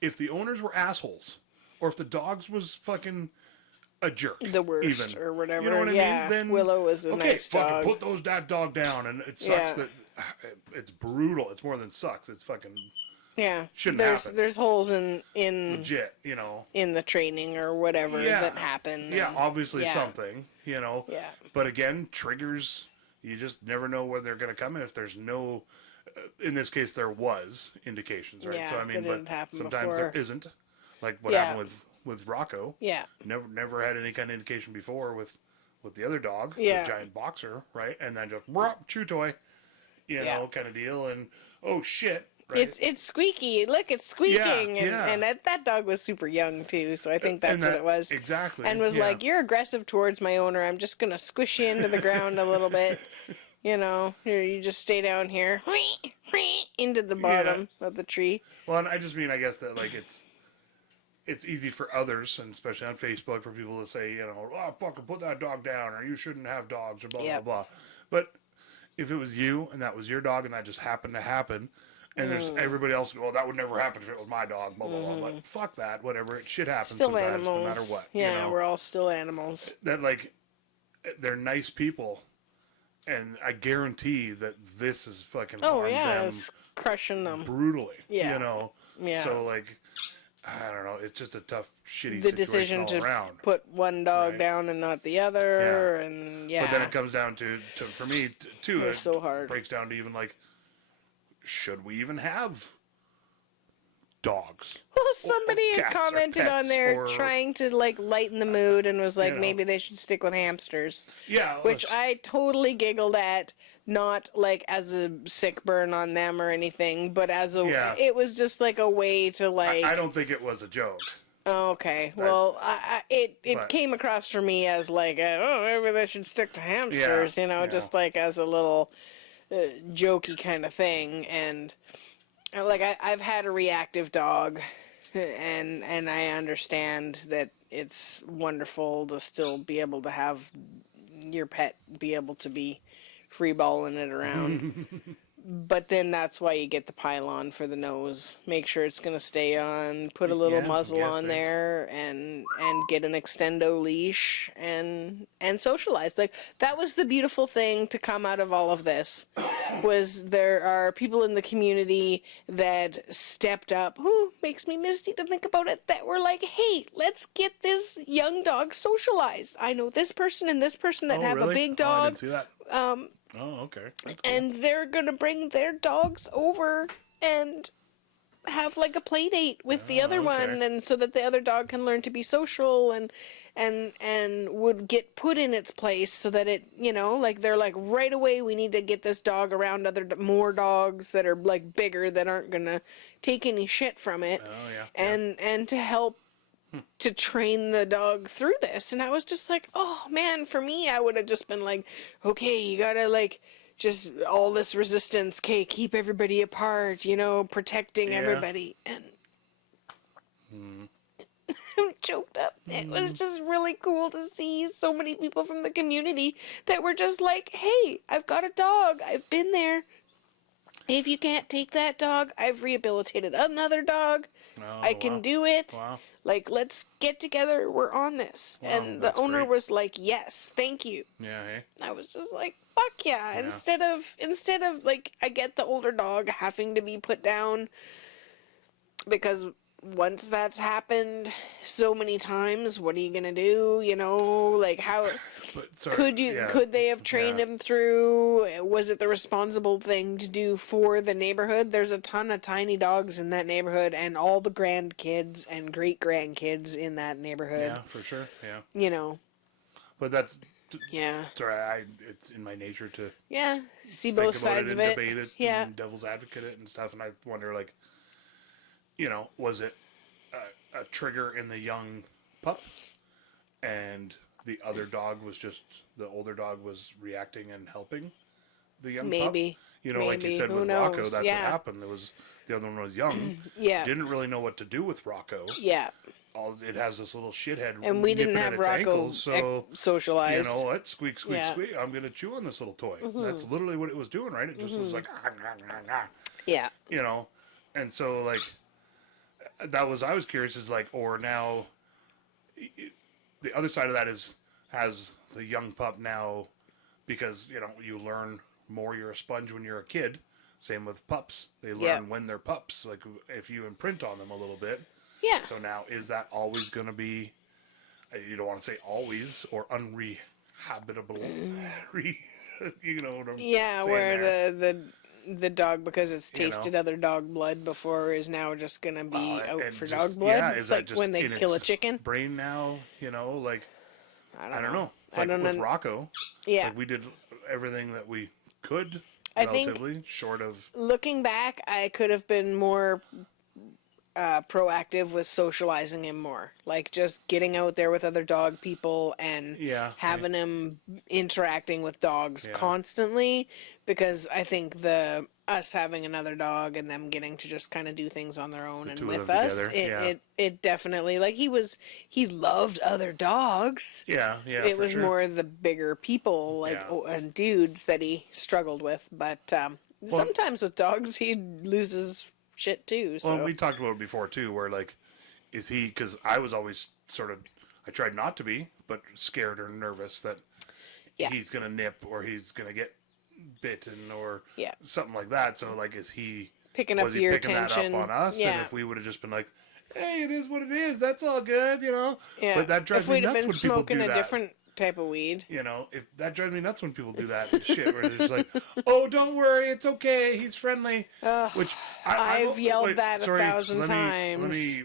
if the owners were assholes, or if the dogs was fucking a jerk, The worst even, or whatever. You know what I Yeah, mean? Then Willow was a okay, nice fucking dog. put that dog down, and it sucks Yeah. that it's brutal. It's more than sucks. It's fucking Yeah, shouldn't there's happen. there's holes in legit. You know. in the training or whatever Yeah. that happened. Yeah, and- obviously yeah. something. You know. Yeah. But again, triggers. You just never know where they're going to come in if there's no. In this case, there was indications, right? Yeah, so I mean, that but had happened sometimes before. there isn't. Like what Yeah. happened with Rocco. Yeah, Never had any kind of indication before with the other dog, Yeah. the giant boxer, right? And then just "Brop, chew toy, you Yeah. know, kind of deal. And oh shit, right? it's squeaky. Look, it's squeaking, Yeah. and that dog was super young too. So I think that's And what that- it was. exactly. And was yeah. like, "You're aggressive towards my owner. I'm just gonna squish you into the ground a little bit. You know, here you just stay down here, into the bottom of the tree." Well, and I just mean, I guess that like it's easy for others, and especially on Facebook, for people to say, you know, oh, fucking put that dog down, or you shouldn't have dogs, or blah, Yep. blah, blah. But if it was you, and that was your dog, and that just happened to happen, and there's everybody else, oh, that would never happen if it was my dog, blah, blah, blah. But fuck that, whatever. Shit happens Still sometimes, animals. no matter what. Yeah, you know? we're all still animals. That, like, they're nice people, and I guarantee that this is fucking Oh harmed yeah, them it's crushing them. brutally. Yeah. You know? Yeah. So, like, I don't know. It's just a tough, shitty The situation decision all to around. put one dog Right. down and not the other, and yeah. But then it comes down to for me, too, It's so hard. breaks down to even, like, should we even have dogs? Well, somebody had cats or commented on pets there or- trying to like lighten the mood and was like, You know. maybe they should stick with hamsters, Yeah. which I totally giggled at. Not like as a sick burn on them or anything, but as a Yeah. it was just like a way to like. I don't think it was a joke. Oh, okay, well, it But- came across for me as like, oh, maybe they should stick to hamsters, you know, yeah. just like as a little jokey kind of thing. And like I've had a reactive dog, and I understand that it's wonderful to still be able to have your pet be able to be free balling it around. But then that's why you get the pylon for the nose. Make sure it's going to stay on. Put a little Yeah, muzzle guess on it. there, and get an extendo leash and socialize. Like that was the beautiful thing to come out of all of this. Was there are people in the community that stepped up. Ooh, makes me misty to think about it. That were like, hey, let's get this young dog socialized. I know this person and this person that Oh, have really? a big Oh, I dog. didn't see that. Oh, okay. That's cool. And they're gonna bring their dogs over and have like a play date with the other okay. one, and so that the other dog can learn to be social and would get put in its place, so that it, you know, like they're like, right away we need to get this dog around more dogs that are like bigger, that aren't gonna take any shit from it. Oh, yeah. And to help to train the dog through this. And I was just like, oh man, for me, I would have just been like, okay, you gotta like just all this resistance, okay, keep everybody apart, you know, protecting Yeah. everybody. And I'm choked up. It was just really cool to see so many people from the community that were just like, hey, I've got a dog, I've been there. If you can't take that dog, I've rehabilitated another dog. Oh, I can wow. do it. Wow. Like, let's get together. We're on this. Wow, and the that's owner great. was like, yes, thank you. Yeah, hey. I was just like, fuck yeah. Instead of like, I get the older dog having to be put down because once that's happened so many times, what are you gonna do? You know, like how But sorry, could they have trained him through? Was it the responsible thing to do for the neighborhood? There's a ton of tiny dogs in that neighborhood, and all the grandkids and great grandkids in that neighborhood. Yeah, for sure. Yeah, You know, but that's yeah, sorry. It's in my nature to yeah. See think both about sides it of and it. debate it, Yeah, and devil's advocate it and stuff. And I wonder, like, was it a trigger in the young pup, and the other dog was just the older dog was reacting and helping the young maybe. pup? Like you Maybe. said Who with knows? Rocco, that's Yeah. what happened. There was the other one was young, Yeah, didn't really know what to do with Rocco. yeah. It has this little shithead, And we didn't nipping have at its Rocco ankles, so. socialized. You know what? Squeak, squeak, Yeah. squeak. I'm going to chew on this little toy. That's literally what it was doing, right? It just was like, Yeah, And so, like, I was curious, is like, or now, the other side of that is, has the young pup now, because, you learn more, you're a sponge when you're a kid. Same with pups. They learn when they're pups, like, if you imprint on them a little bit. yeah. So now, is that always going to be, you don't want to say always, or unrehabitable, you know what I'm Yeah, saying where there. the dog, because it's tasted other dog blood before, is now just gonna be out and for just- dog blood. yeah, It's is that like just when they in kill a its chicken. brain now, like, I don't know. I Like don't with know. Rocco, Yeah, like we did everything that we could, I think- relatively, short of, looking back, I could have been more proactive with socializing him more, like just getting out there with other dog people and Yeah, having him interacting with dogs Yeah. constantly, because I think us having another dog and them getting to just kind of do things on their own and two of with them us, together, it definitely, like, he loved other dogs. yeah, It for was sure. more the bigger people, like, Yeah. and dudes that he struggled with. But sometimes with dogs, he loses shit too. So Well, we talked about it before too, where like, is he? Because I was always sort of, I tried not to be, but scared or nervous that Yeah. he's gonna nip or he's gonna get bitten or Yeah. something like that. So like, is he picking up was he your picking attention? that up on us? Yeah. And if we would have just been like, hey, it is what it is. That's all good, Yeah. But that drives if me we'd have nuts been when people smoking do a that. different type of weed. If that drives me nuts when people do that and shit, where they're just like, "Oh, don't worry, it's okay, he's friendly." Which I've yelled that 1,000 Let times.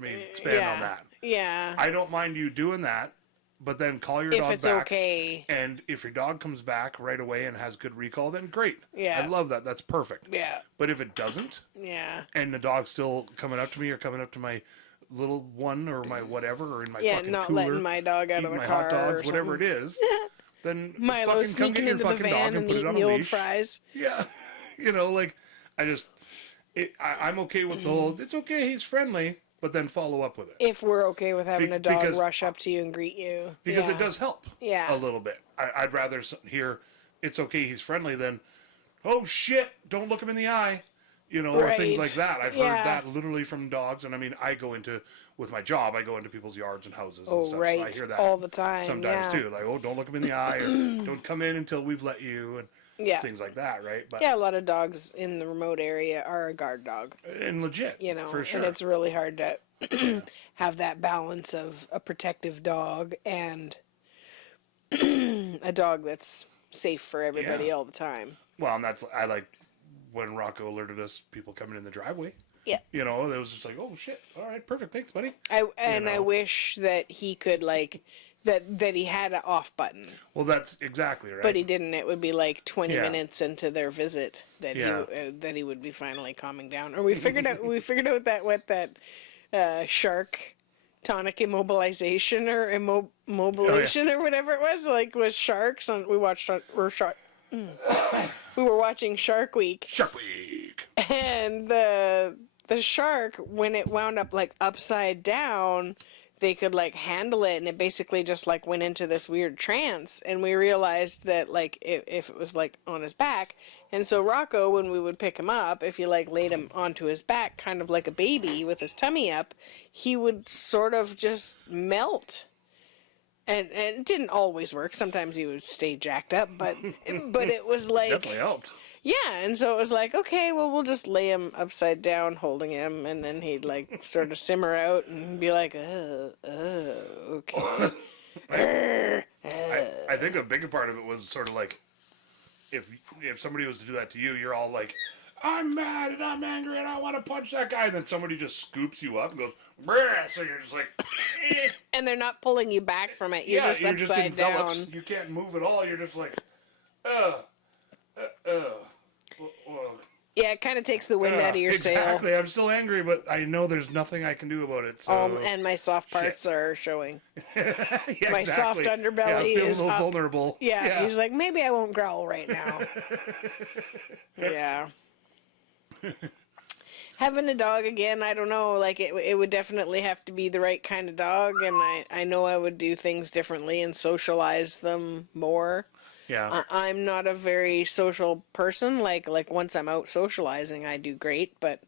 me expand yeah. on that. Yeah. I don't mind you doing that, but then call your if dog it's back. okay. And if your dog comes back right away and has good recall, then great. Yeah. I love that. That's perfect. Yeah. But if it doesn't, Yeah. and the dog's still coming up to me or coming up to my little one or my whatever or in my Yeah, fucking not cooler, letting my dog out of eating the my car hot or dogs, whatever something. it is, then Milo fucking come get sneaking your into the fucking dog van and and put it eating on the a old leash. fries. Yeah, like I'm okay with the whole. It's okay, he's friendly, but then follow up with it If we're okay with having a dog because- rush up to you and greet you. because Yeah. it does help. Yeah. a little bit. I'd rather hear it's okay, he's friendly than oh shit, don't look him in the eye. Or things Right. like that. I've Yeah. heard that literally from dogs, and I mean, with my job, I go into people's yards and houses and Oh, stuff, right. so I hear that all the time. sometimes yeah. too. Like, oh, don't look him in the eye, or don't come in until we've let you, and Yeah. things like that, right? But Yeah, a lot of dogs in the remote area are a guard dog, and legit, for sure. and it's really hard to have that balance of a protective dog and a dog that's safe for everybody Yeah. all the time. Well, and I like when Rocco alerted us people coming in the driveway. Yeah. It was just like, oh shit, all right, perfect, thanks, buddy. I know. wish that he could that he had an off button, Well, that's exactly right. but he didn't. It would be like 20 Yeah. minutes into their visit that Yeah. he would be finally calming down. Or we figured out that what that shark tonic immobilization or immobilization or whatever it was sharks on. We were watching Shark Week. Shark Week. And the shark, when it wound up like upside down, they could like handle it, and it basically just like went into this weird trance. And we realized that like if it was like on his back, and so Rocco, when we would pick him up, if you like laid him onto his back, kind of like a baby with his tummy up, he would sort of just melt. And it didn't always work. Sometimes he would stay jacked up, but it was like Definitely helped. Yeah, and so it was like, okay, well, we'll just lay him upside down holding him, and then he'd like sort of simmer out and be like, okay. I think a big part of it was sort of like if somebody was to do that to you, you're all like, I'm mad and I'm angry and I want to punch that guy. And then somebody just scoops you up and goes, Brr! So you're just like, eh. And they're not pulling you back from it. You're just upside enveloped. down. You can't move at all. You're just like, Well, Yeah, it kind of takes the wind out of your exactly. sail. I'm still angry, but I know there's nothing I can do about it. So And my soft parts are showing. yeah, my soft underbelly yeah, I feel is a little up. vulnerable. Yeah, he's like, maybe I won't growl right now. Yeah. Having a dog again, I don't know. Like it would definitely have to be the right kind of dog, and I know I would do things differently and socialize them more. Yeah. I'm not a very social person. Like once I'm out socializing, I do great, but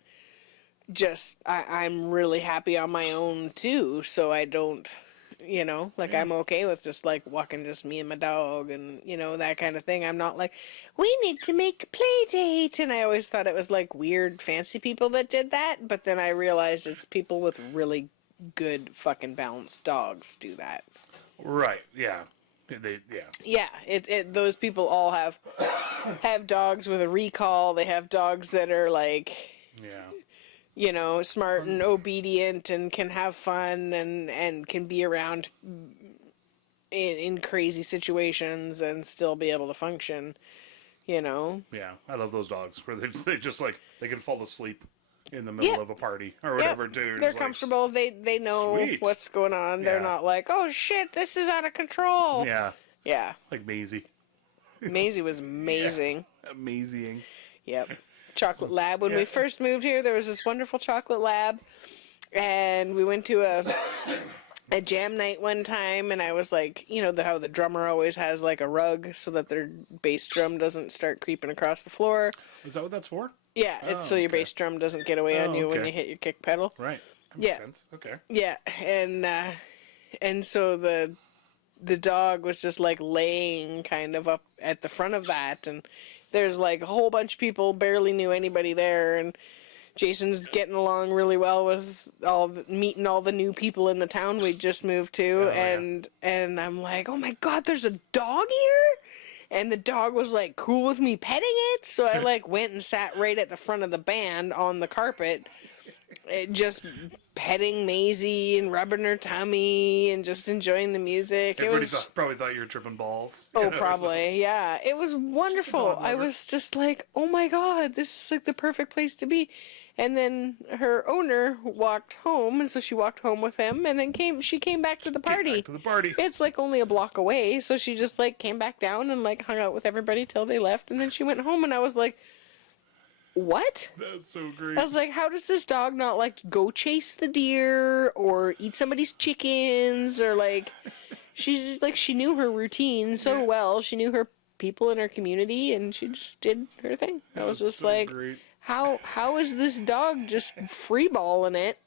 just I'm really happy on my own too. So I don't, I'm okay with just like walking just me and my dog and that kind of thing. I'm not like, we need to make a play date, and I always thought it was like weird fancy people that did that, but then I realized it's people with really good fucking balanced dogs do that. Right. Yeah. Yeah, those people all have dogs with a recall. They have dogs that are like, smart and obedient and can have fun and can be around in crazy situations and still be able to function, Yeah, I love those dogs where they just like, they can fall asleep in the middle of a party or whatever too. They're comfortable. They know Sweet. what's going on. They're not like, oh shit, this is out of control. Yeah. Yeah. Like Maisie. Maisie was amazing. Yeah. Amazing. Yep. Chocolate lab. When we first moved here, there was this wonderful chocolate lab, and we went to a jam night one time, and I was like, how the drummer always has like a rug so that their bass drum doesn't start creeping across the floor. Is that what that's for? Yeah, it's so your bass drum doesn't get away on you when you hit your kick pedal. Right. That makes sense. Okay. Yeah, and so the dog was just like laying kind of up at the front of that, and there's like a whole bunch of people, barely knew anybody there, and Jason's getting along really well with meeting all the new people in the town we just moved to, and I'm like, oh my god, there's a dog here. And the dog was like cool with me petting it, so I like went and sat right at the front of the band on the carpet, just petting Maisie and rubbing her tummy and just enjoying the music. Everybody probably thought you were tripping balls. Oh, probably, yeah. It was wonderful. I was just like, oh my god, this is like the perfect place to be. And then her owner walked home, and so she walked home with him, and then she came back to the party. It's like only a block away, so she just like came back down and like hung out with everybody till they left, and then she went home, and I was like, what? That's so great. I was like, how does this dog not like go chase the deer or eat somebody's chickens, or like she's just like, she knew her routine so well. She knew her people in her community, and she just did her thing. I was just so like, great. How is this dog just freeballing it?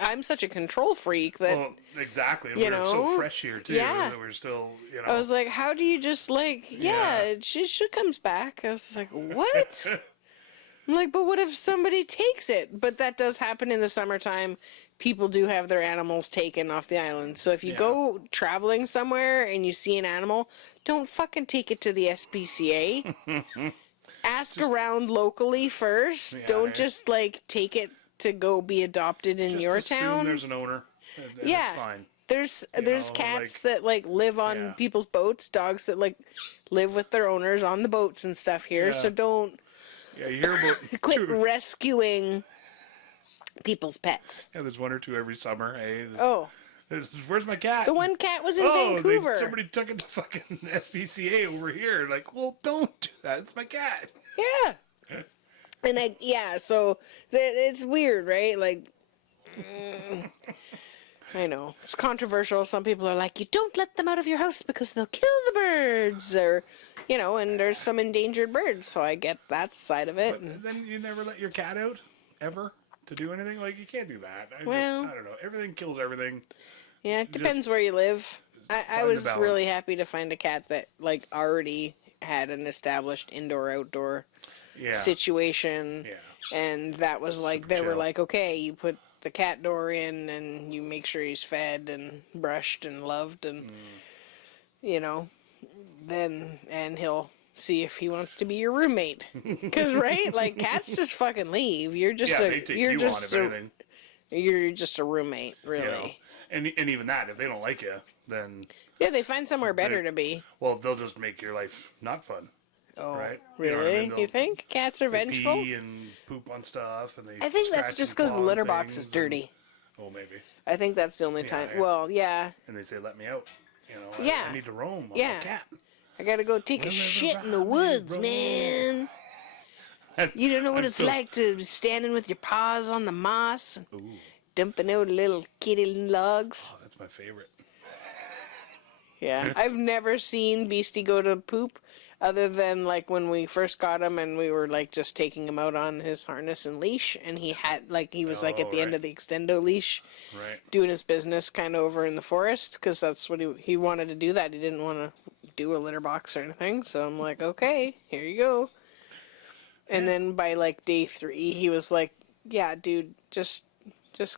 I'm such a control freak that... Well, exactly. And we're so fresh here, too. Yeah. That we're still, I was like, how do you just, like... Yeah, she comes back. I was like, what? I'm like, but what if somebody takes it? But that does happen in the summertime. People do have their animals taken off the island. So if you go traveling somewhere and you see an animal, don't fucking take it to the SPCA. Ask around locally first. Yeah, don't just like take it to go be adopted in your town. There's an owner. And yeah, it's fine. There's cats that like live on people's boats. Dogs that like live with their owners on the boats and stuff here. So don't. Yeah, you hear about quit rescuing people's pets. Yeah, there's one or two every summer. Hey, where's my cat? The one cat was in Vancouver. Somebody took it to fucking SPCA over here. Like, well, don't do that. It's my cat. Yeah. And so it's weird, right? Like, I know. It's controversial. Some people are like, you don't let them out of your house because they'll kill the birds, or, and there's some endangered birds, so I get that side of it. But then you never let your cat out, ever, to do anything? Like, you can't do that. I don't know. Everything kills everything. Yeah, it depends where you live. I was really happy to find a cat that, like, already had an established indoor-outdoor Yeah. situation. Yeah. And that was like, Super they were chill. like, okay, you put the cat door in and you make sure he's fed and brushed and loved and, you know, then, and he'll see if he wants to be your roommate. Because, right? Like, cats just fucking leave. You're just Yeah, they take you're you just on if anything. you're just a roommate, really. You know, and even that, if they don't like you, then Yeah, they find somewhere better to be. well, they'll just make your life not fun. Oh, Right? really? You know what I mean? You They'll- think cats are They vengeful? pee and poop on stuff, and they. I think that's scratch just and because the claw on litter box is things dirty. And, oh, maybe. I think that's the only Yeah, time. yeah. Well, yeah. And they say, "Let me out." You know. Yeah. I need to roam. I'm Yeah. a cat. I gotta go take a Whenever shit in the I woods, roam. man. You don't know what I'm it's so- like to be standing with your paws on the moss, Ooh, dumping out little kitty logs. oh, that's my favorite. Yeah, I've never seen Beastie go to poop, other than like when we first got him and we were like just taking him out on his harness and leash, and he had like he was like at Oh, the end right. of the extendo leash, Right. doing his business kind of over in the forest because that's what he wanted to do. That he didn't want to do a litter box or anything. So I'm like, okay, here you go. And then by like day 3, he was like, yeah, dude, just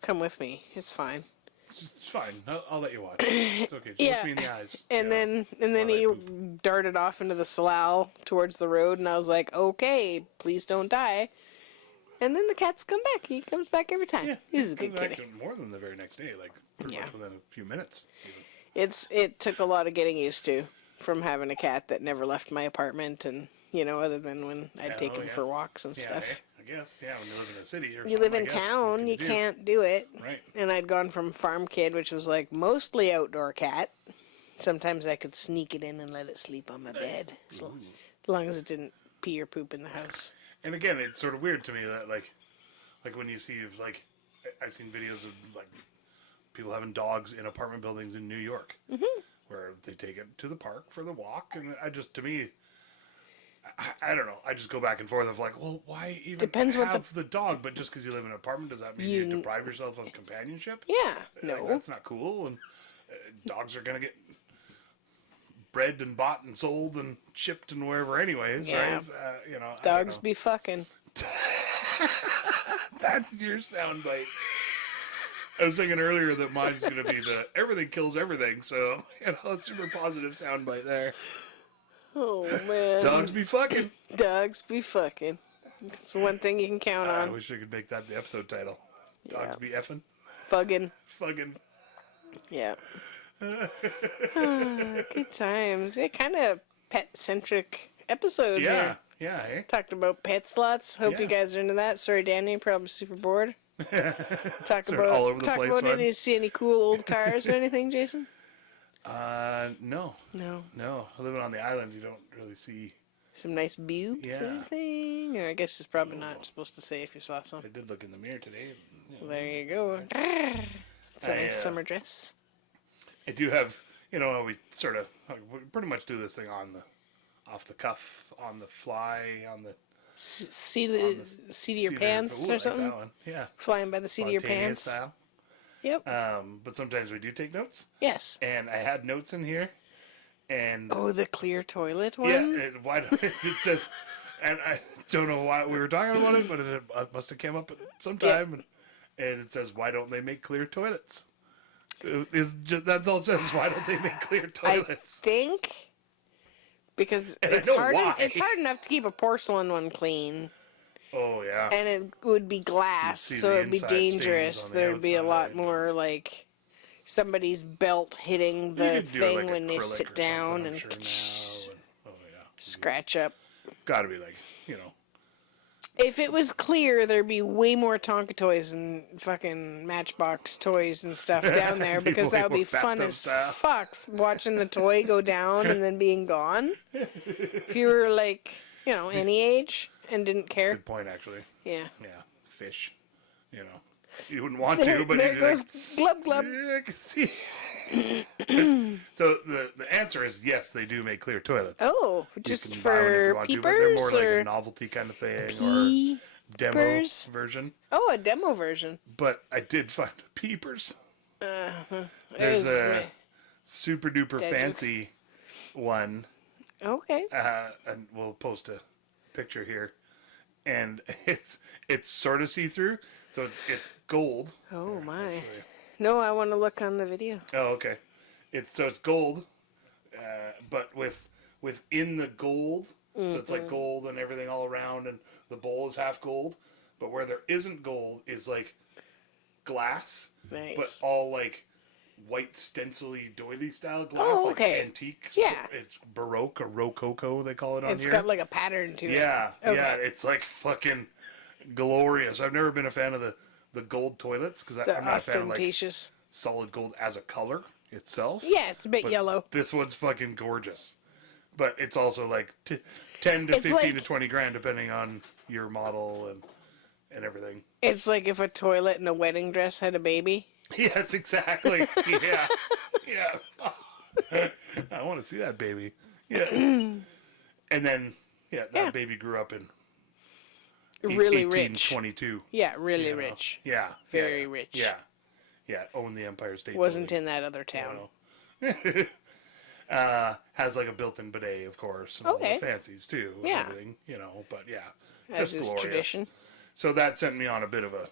come with me. It's fine. It's fine. I'll let you watch. It's okay. Just Yeah. look me in the eyes. And you know. then while I he poop. darted off into the slough towards the road, and I was like, okay, please don't die. And then the cats come back. He comes back every time. Yeah, He's a good comes back kitty. More than the very next day, like pretty Yeah. much within a few minutes. Even. It took a lot of getting used to from having a cat that never left my apartment, and you know, other than when I'd Yeah, take oh, him yeah. for walks and Yeah, stuff. I guess. Yeah, when you live in a city or You live something, in I guess, what town, can you do? can't do it. Right. And I'd gone from farm kid, which was like mostly outdoor cat. Sometimes I could sneak it in and let it sleep on my bed, as long as it didn't pee or poop in the house. And again, it's sort of weird to me that like when you see like I've seen videos of like people having dogs in apartment buildings in New York, where they take it to the park for the walk, and I just to me. I don't know. I just go back and forth of like, well, why even Depends what have the dog? But just because you live in an apartment, does that mean you deprive yourself of companionship? Yeah, Like, no. that's not cool. And dogs are gonna get bred and bought and sold and shipped and wherever, anyways, Yeah. right? You know, I don't Dogs know. be fucking. That's your soundbite. I was thinking earlier that mine's gonna be the everything kills everything. So you know, super positive soundbite there. Oh man. Dogs be fucking. Dogs be fucking. It's one thing you can count I on. wish I could make that the episode title. Dogs Yeah. be effing. Fugging. Fucking. Yeah. Ah, good times. Yeah, kind of pet centric episode Yeah. here. Yeah. Eh? Talked about pet slots. Hope you Yeah. guys are into that. Sorry, Danny, you're probably super bored. Talk Sort of about all over the talk place, about bud. any see any cool old cars or anything, Jason? No. No. No. Living on the island, you don't really see. Some nice buttes or Yeah. anything? Or I guess it's probably not supposed to say if you saw some. I did look in the mirror today. Well, there you go. It's a I, nice summer dress. I do have, you know, we sort of we pretty much do this thing on the off the cuff, on the fly, on the Seat of your seat of- pants ooh, I or like something? that one. Yeah. Flying by the seat of your Spontaneous pants. style. Yep. But sometimes we do take notes, Yes. and I had notes in here, and Oh, the clear toilet one? yeah, why don't it says, and I don't know why we were talking about it, but it must have came up at some time, and it says, why don't they make clear toilets? That's all it says. Why don't they make clear I toilets? think because And I it's know hard. why. It's hard enough to keep a porcelain one clean, Oh yeah. and it would be glass, You'd see so the it'd be inside stains dangerous. on the There'd be a lot outside. more like somebody's belt hitting the You could do thing like when they acrylic sit or down something, I'm and sure now, and- oh yeah. scratch up. It's got to be like, you know. If it was clear, there'd be way more Tonka toys and fucking Matchbox toys and stuff down there Be because way that would be more fun bathtub as style. fuck watching the toy go down and then being gone. If you were like, you know, any age and didn't care. Good point, actually. Yeah. Yeah, fish. You know, you wouldn't want There, to, but there you'd goes like, glub glub. yeah, I can see. So the answer is yes, they do make clear toilets. Oh, You just can buy one if you for want to, but they're more peepers like or a novelty kind of thing or pee? demo peepers? version. Oh, a demo version. But I did find peepers. It There's was a super duper Dad joke. fancy one, Okay. And we'll post a picture here. And it's sort of see through, so it's gold. Oh Here, I'll my. show you. No, I want to look on the video. Oh, okay. It's gold, but within the gold, so it's like gold and everything all around, and the bowl is half gold. But where there isn't gold is like glass, Nice. but all like white stencily doily style glass, Oh, okay. like antique. Yeah. It's Baroque or Rococo they call it on It's here. got like a pattern to it. Yeah, Okay. yeah, it's like fucking glorious. I've never been a fan of the gold toilets because The I'm not a fan of like ostentatious. solid gold as a color itself. Yeah, it's a bit But yellow. This one's fucking gorgeous, but it's also like 10 to It's 15 like- to 20 grand depending on your model and everything. It's like if a toilet and a wedding dress had a baby. Yes, exactly. Yeah, yeah. I want to see that baby. Yeah, and then that Yeah. baby grew up in Really rich. 1822. Yeah, really you know? rich. Yeah. Very yeah, rich. Yeah. Yeah. Owned the Empire State Wasn't Building, in that other town. you know. Has like a built-in bidet, of course, and all Okay. the fancies too, and Yeah. everything, you know. But yeah, As just is glorious. tradition. So that sent me on a bit of a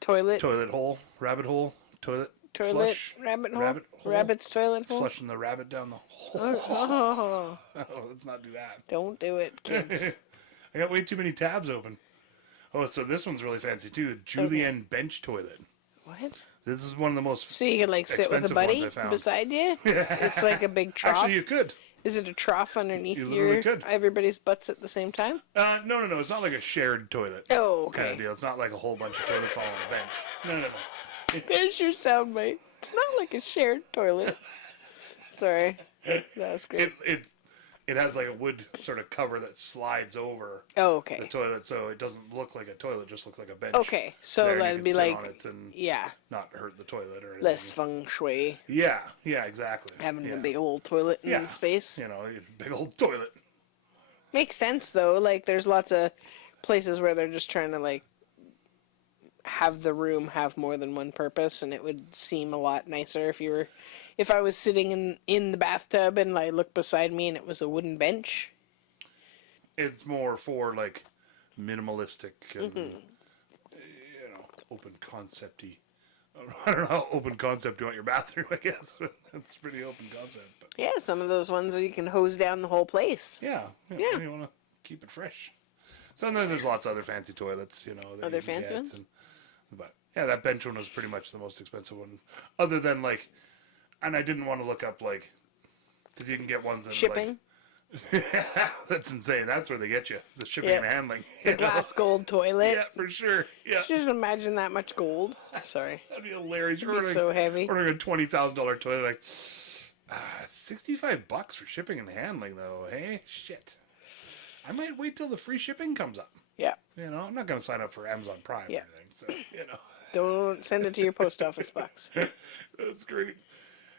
Toilet. toilet hole, rabbit hole, toilet flush, Rabbit hole. rabbit hole, Rabbit's toilet hole. flushing the rabbit down the hole. Oh, Oh, let's not do that. don't do it, kids. I got way too many tabs open. Oh, so this one's really fancy too. Julienne bench toilet. What? This is one of the most. So you could like sit with a Expensive ones buddy I found. beside you? It's like a big trough. Actually, you could. Is it a trough underneath You literally your could. everybody's butts at the same time? No. It's not like a shared toilet Oh, kind okay. of deal. It's not like a whole bunch of toilets all on a bench. No. There's your soundbite. It's not like a shared toilet. Sorry. That was great. It has like a wood sort of cover that slides over Oh, the okay. toilet, so it doesn't look like a toilet. It just looks like a bench. Okay. So there, and you that'd can be sit like, on it and yeah, not hurt the toilet or anything. less feng shui. Yeah, exactly. Having yeah. a big old toilet in Yeah. space. You know, big old toilet. Makes sense though. Like there's lots of places where they're just trying to like have the room have more than one purpose, and it would seem a lot nicer if I was sitting in the bathtub and I looked beside me and it was a wooden bench. It's more for like minimalistic and Mm-hmm. open concepty. I don't know how open concept you want your bathroom. I guess it's pretty open concept. But Yeah, some of those ones you can hose down the whole place. yeah. Yeah. You want to keep it fresh. So then there's lots of other fancy toilets, that Other you can fancy get, ones? but yeah, that bench one was pretty much the most expensive one, other than like, and I didn't want to look up like, because you can get ones in Shipping, Like, that's insane. That's where they get you. The shipping Yeah. and handling. the you know? glass gold toilet. Yeah, for sure. Yeah, Just imagine that much gold. Sorry, that'd be hilarious. You're it'd be so heavy. ordering a $20,000 toilet, like $65 for shipping and handling, though. Hey, shit. I might wait till the free shipping comes up. Yeah, I'm not going to sign up for Amazon Prime Yeah. or anything. So, don't send it to your post office box. that's great.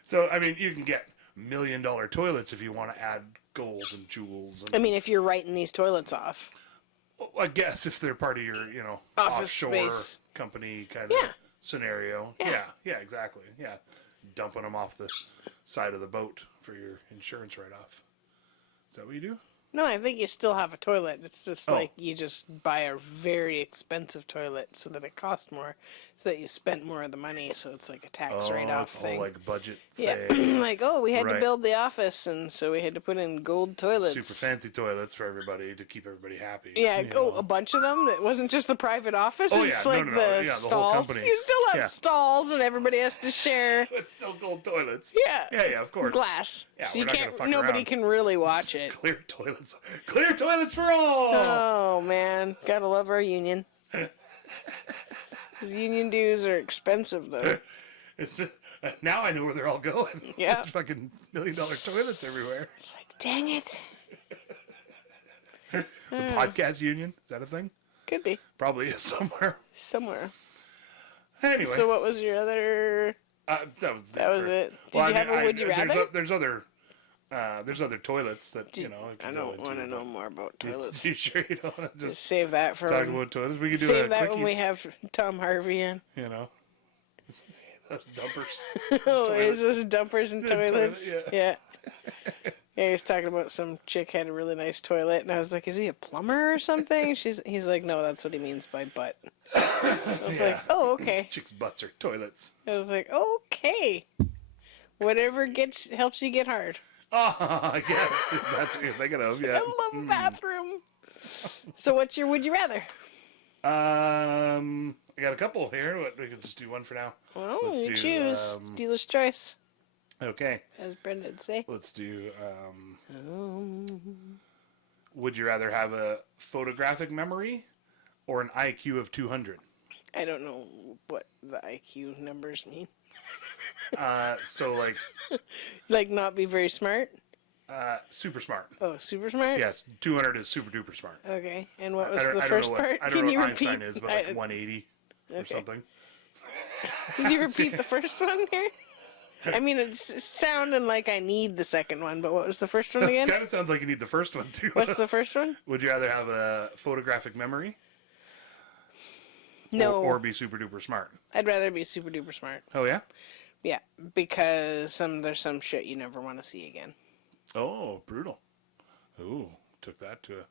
So, I mean, you can get $1 million toilets if you want to add gold and jewels. And, I mean, if you're writing these toilets off. I guess if they're part of your, Office offshore space. company kind of Yeah. scenario. Yeah. Yeah, exactly. Yeah. Dumping them off the side of the boat for your insurance write-off. Is that what you do? No, I think you still have a toilet. It's just Oh. like you just buy a very expensive toilet so that it costs more, so that you spent more of the money, so it's like a tax write-off it's thing. all like budget Yeah, thing. like, oh, we had to Right. build the office, and so we had to put in gold toilets. Super fancy toilets for everybody to keep everybody happy. Yeah, you oh, know. a bunch of them. It wasn't just the private office. Oh, It's yeah, no, like no, no. the Yeah, the whole stalls. company. You still have Yeah. stalls, and everybody has to share. But still gold toilets. Yeah. Yeah, of course. Glass. Yeah, so we're you not gonna can't. fuck Nobody around. can really watch it. Clear toilets. Clear toilets for all! Oh man, gotta love our union. Union dues are expensive though. Now I know where they're all going. Yeah. There's fucking $1 million toilets everywhere. It's like, dang it. The podcast union, is that a thing? Could be Probably is somewhere. somewhere. Anyway, So what was your other? that was That was for- it. Did Well, you I have mean, a would you rather? There's other toilets that Did- you know. you I can go don't into, want to know but- more about toilets. You sure you don't want to Just just save that for talk about toilets? We could do save a that when we quickies, have Tom Harvey in. you know. That's dumpers. Oh, Toilets. is this dumpers and The toilet, toilets? yeah. Yeah. Yeah, he was talking about some chick had a really nice toilet, and I was like, "Is he a plumber or something?" He's like, "No, that's what he means by butt." I was like, "Oh, okay." Chicks' butts are toilets. I was like, "Okay, whatever helps you get hard." Oh, I guess that's what you're thinking of. Yeah. I love a bathroom. So, what's your would you rather? I got a couple here. We can just do one for now. Well, Let's you do, choose. Dealer's choice, Okay. as Brenda would say. Let's do. Would you rather have a photographic memory or an IQ of 200? I don't know what the IQ numbers mean. So Like, not be very smart. super smart. Oh, super smart. Yes, 200 is super duper smart. Okay. And what was I the don't first know what, part? I don't Can know you what repeat? Einstein is, but like 180 or Okay. something. Can you repeat the first one here? I mean, it's sounding like I need the second one, but what was the first one again? Kind of sounds like you need the first one too. What's the first one? Would you rather have a photographic memory No, or be super duper smart? I'd rather be super duper smart. Oh yeah. Yeah, because there's some shit you never want to see again. Oh, brutal. Ooh, took that to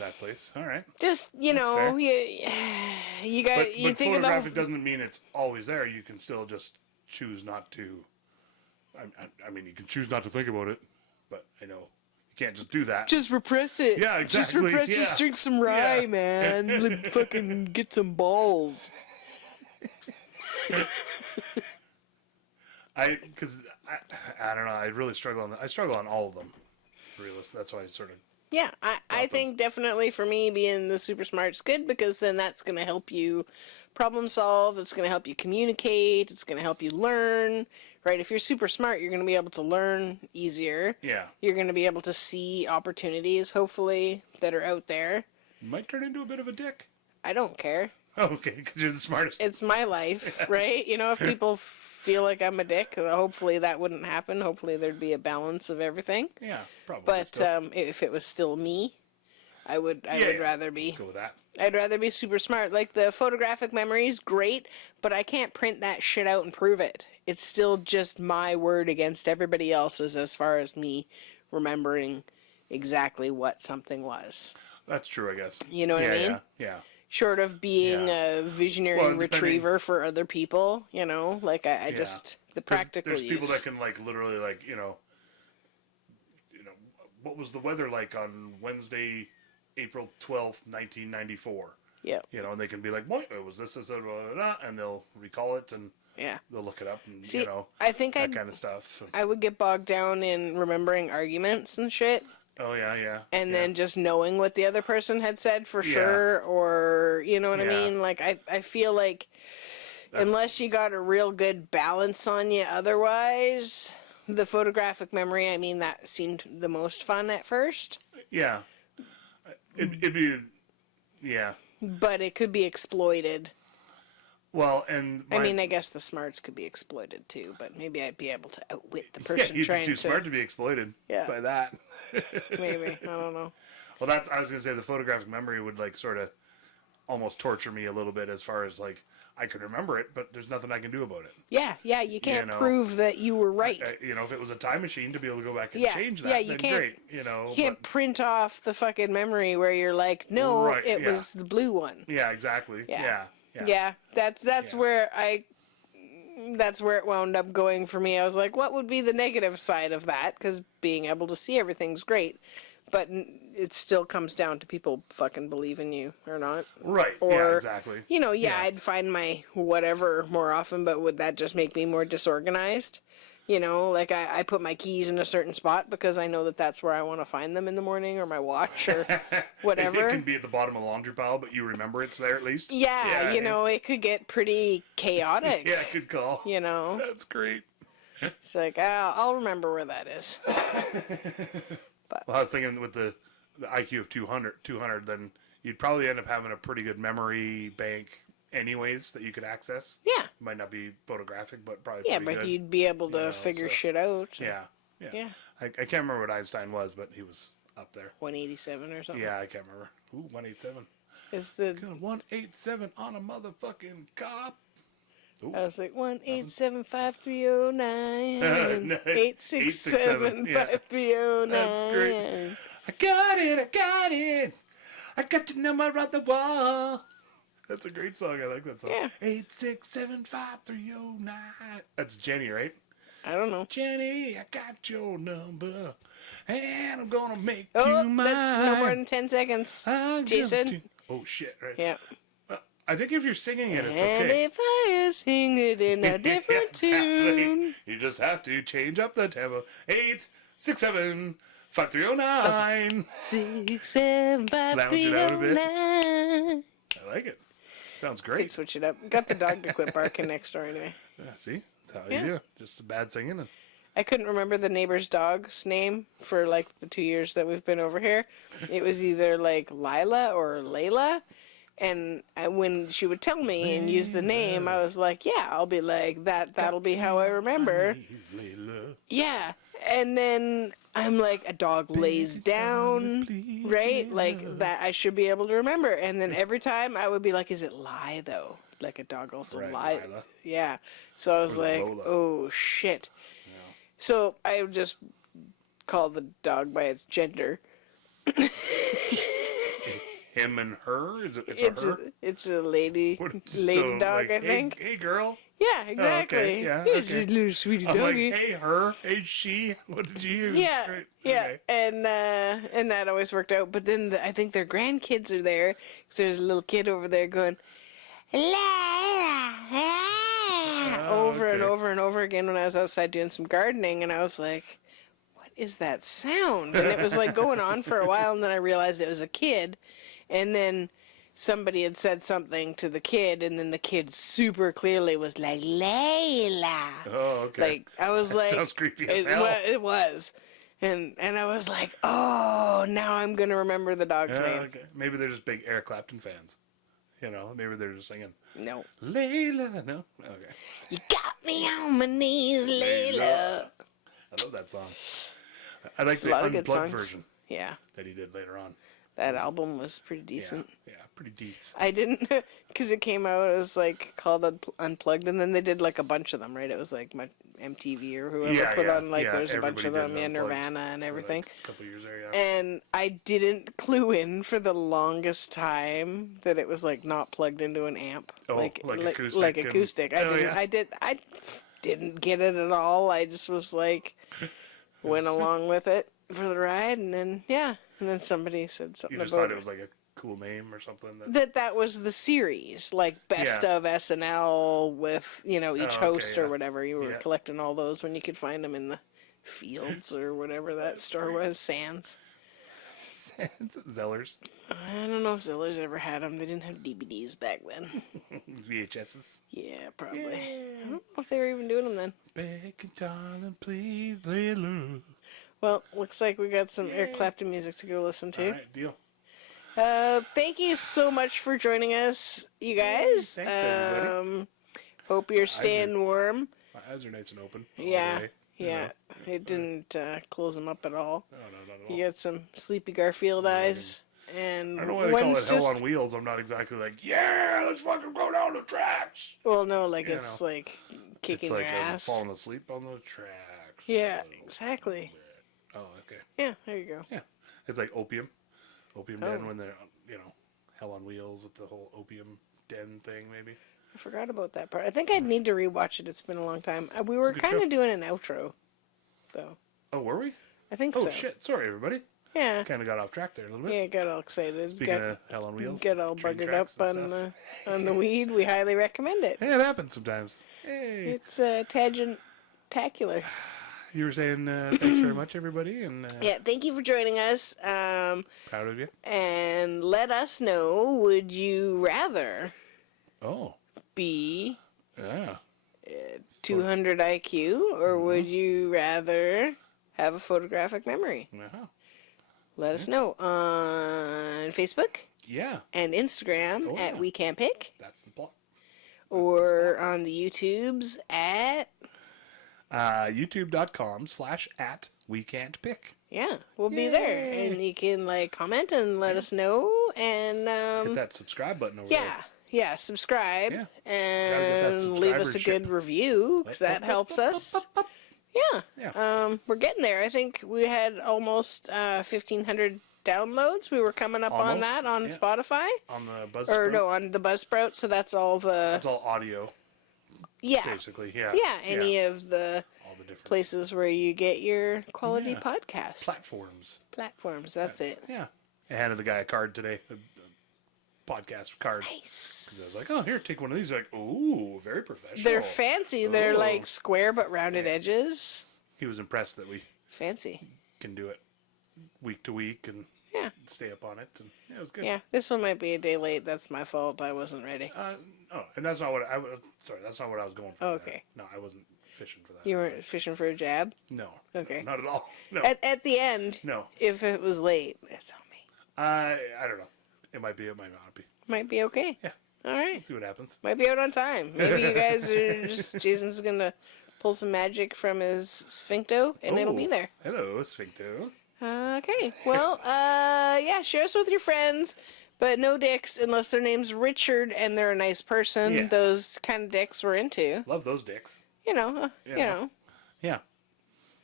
that place. All right. Just you That's know, fair. you got But, you but think about photographic doesn't mean it's always there. You can still just choose not to. I mean, you can choose not to think about it, but I know you can't just do that. just repress it. Yeah, Just exactly, repress. yeah. Just drink some rye, Yeah. man. Fucking get some balls. I don't know. I really struggle on. I struggle on all of them. Realist. That's why I sort of. Yeah, I think definitely for me being the super smart's good because then that's going to help you problem solve. It's going to help you communicate. It's going to help you learn. Right? If you're super smart, you're going to be able to learn easier. Yeah. You're going to be able to see opportunities, hopefully, that are out there. Might turn into a bit of a dick. I don't care. Okay, because you're the smartest. It's my life, right? You know, if people feel like I'm a dick, hopefully that wouldn't happen. Hopefully there'd be a balance of everything. Yeah, probably. But still. if it was still me, I would rather be. Let's go with that. I'd rather be super smart. Like the photographic memory is great, but I can't print that shit out and prove it. It's still just my word against everybody else's as far as me remembering exactly what something was. That's true, I guess. You know what I mean? Yeah. Short of being Yeah. a visionary Well, depending- retriever for other people, you know? Like I just the practical There's people use. that can like literally like what was the weather like on Wednesday, April 12th, 1994? Yeah. And they can be like, "What? It was this, blah, blah, blah," and they'll recall it and Yeah. they'll look it up and See, that I think kind of stuff. I would get bogged down in remembering arguments and shit. Oh yeah. And yeah. then just knowing what the other person had said for Yeah. sure, or you know what I Yeah. mean? Like I feel like unless you got a real good balance on you, otherwise, the photographic memory. I mean, that seemed the most fun at first, Yeah. It'd be, yeah. but it could be exploited. Well, and I mean, I guess the smarts could be exploited too, but maybe I'd be able to outwit the person you'd be trying too to. smart to be exploited Yeah. by that. Maybe I don't know. Well, I was gonna say the photographic memory would like sort of almost torture me a little bit as far as like I could remember it, but there's nothing I can do about it. Yeah, you can't know, prove that you were right. If it was a time machine to be able to go back and Yeah, change that, yeah, you then can't- great. You can't But, print off the fucking memory where you're like, no, Right, it yeah. was the blue one. yeah, exactly. Yeah. Yeah. Yeah, that's Yeah. where that's where it wound up going for me. I was like, what would be the negative side of that? Because being able to see everything's great, but it still comes down to people fucking believing you or not. Right. Or, yeah, exactly. Yeah. I'd find my whatever more often, but would that just make me more disorganized? Like I put my keys in a certain spot because I know that that's where I want to find them in the morning, or my watch, or whatever. It can be at the bottom of the laundry pile, but you remember it's there at least. Yeah, it could get pretty chaotic. Yeah, good call. You That's great. It's like, I'll remember where that is. Well, I was thinking with the IQ of 200, then you'd probably end up having a pretty good memory bank anyways that you could access. Yeah. Might not be photographic, but probably Yeah, pretty but good. you'd be able to figure so- shit out. Yeah. Yeah. I can't remember what Einstein was, but he was up there. 187 or something. Yeah, I can't remember. Ooh, 187. Is the Got a 187 on a motherfucking cop. Ooh. I was like 1-877-5309 867-5309. That's great. I got it. I got your number on the wall. That's a great song. I like that song. Yeah. 867-5309. That's Jenny, right? I don't know. Jenny, I got your number, and I'm gonna make Oh, you mine. that's no more than 10 seconds. Jason. Oh shit! Right. Yeah. I think if you're singing it, it's And okay. if I sing it in a different tune. You just have to change up the tempo. 867-5309. 675-309. I like it. Sounds Hey, great. switch it up. Got the dog to quit barking next door anyway. Yeah, see, that's how Yeah. you do. Just bad singing. And I couldn't remember the neighbor's dog's name for like the 2 years that we've been over here. It was either like Lila or Layla. And when she would tell me and use the name, I was like, yeah, I'll be like, that'll be how I remember. Yeah. And then I'm like, a dog lays down, right? Like that I should be able to remember. And then every time I would be like, is it lie though? Like a dog also Right, lie. Lila. Yeah. So I was Or like, Lola. oh shit. So I would just call the dog by its gender. Him and her? It's It's a her? it's a lady What- lady so, dog, like, I think. Hey, girl. Yeah, exactly. yeah, It's okay. just a little sweetie I'm doggy. like, hey, her. Hey, she. What did you use? Yeah, Right. yeah, Okay. and that always worked out. But then I think their grandkids are there, 'cause there's a little kid over there going, over and okay. over and over again when I was outside doing some gardening, and I was like, what is that sound? And it was like going on for a while, and then I realized it was a kid, and then somebody had said something to the kid, and then the kid super clearly was like, Layla. Oh, okay. Like, I was like... sounds creepy as hell. It was. And I was like, oh, now I'm going to remember the dog's name. Okay. Maybe they're just big Eric Clapton fans. You know, maybe they're just singing, No. Layla. No? Okay. You got me on my knees, Layla. I love that song. I like It's a the lot of good unplugged songs. version Yeah, that he did later on. that album was pretty decent. Yeah, pretty decent. I didn't, because it came out, it was like called Unplugged, and then they did like a bunch of them, right? It was like my MTV or whoever put on, like, there's a bunch of everybody them, did yeah, Unplugged Nirvana and for, everything. like, a couple years there, yeah. And I didn't clue in for the longest time that it was like not plugged into an amp. Oh, like acoustic Like and- acoustic. Oh, yeah. I didn't get it at all. I just was like, went along with it for the ride, and then somebody said something You just about thought it was like a cool name or something. that was the series, like best Yeah. of SNL with each Oh, okay, host or yeah. whatever. You were Yeah. collecting all those when you could find them in the fields or whatever that store was, Sands. Zellers. I don't know if Zillers ever had them. They didn't have DVDs back then. VHSs. Yeah, probably. I don't know if they were even doing them then. Begging, darling, please lay low. Well, looks like we got some Eric Clapton music to go listen to. All right, deal. Thank you so much for joining us, you guys. Thanks, everybody. Hope you're staying warm. My eyes are nice and open. all Yeah, day, yeah. It didn't close them up at all. No, not at all. You got some sleepy Garfield eyes. And I don't know why they call one's it Hell just... on Wheels. I'm not exactly like, yeah, let's fucking go down the tracks. Well, no, like You it's know. like kicking It's like your I'm ass. falling asleep on the tracks. Yeah, a little exactly. bit. Oh, okay. Yeah, there you go. Yeah. It's like Opium. Opium Oh. Den when they're, Hell on Wheels with the whole Opium Den thing, maybe. I forgot about that part. I think I'd need to rewatch it. It's been a long time. We were good kind show. of doing an outro, though. Oh, were we? I think Oh, so. shit. Sorry, everybody. Yeah. Kind of got off track there a little bit. Yeah, got all excited. Speaking of Hell on Wheels. Get all train buggered tracks up and on stuff. the weed. We highly recommend it. Hey, it happens sometimes. Hey. It's tangent-tacular. You were saying thanks very much, everybody, and Yeah, thank you for joining us. proud of you. And let us know, would you rather Oh, be yeah. 200 IQ, or would you rather have a photographic memory? Uh-huh. Let us know on Facebook Yeah, and Instagram Oh, at yeah. We Can't Pick, that's the plot. or on the YouTubes at... YouTube.com/@WeCan'tPick. Yeah, we'll be there. Yay. And you can, comment and let us know. And, Hit that subscribe button over yeah. subscribe Yeah. Gotta get that and leave us a subscribership. good review because that helps us. Yeah. Yeah. We're getting there. I think we had almost 1,500 downloads. We were coming up on Almost, that on yeah. Spotify. On the Buzzsprout. Or no, on the Buzzsprout. So that's all the That's all audio, basically. Yeah. yeah. Any of the all the different places where you get your quality Yeah. podcasts platforms. That's it. Yeah. I handed the guy a card today, a podcast card. Nice. I was like, oh, here, take one of these. Like, ooh, very professional. They're fancy. They're Ooh. like square but rounded edges. He was impressed that we It's fancy. can do it week to week and Yeah. stay up on it. And yeah, it was good. Yeah. This one might be a day late. That's my fault. I wasn't ready. And that's not what I was. Sorry, that's not what I was going for. Oh, there. okay. No, I wasn't fishing for that. You weren't fishing for a jab? No. Okay. Not at all. No. At the end, No. if it was late, it's on me. I don't know. It might be. It might not be. Might be okay. Yeah. All right. See what happens. Might be out on time. Maybe you guys are just... Jason's going to pull some magic from his sphincto, and it'll be Oh, there. Hello, Sphincto. Okay. Well, yeah, share us with your friends, but no dicks unless their name's Richard and they're a nice person. Yeah. Those kind of dicks we're into. Love those dicks. You know, Yeah. Yeah.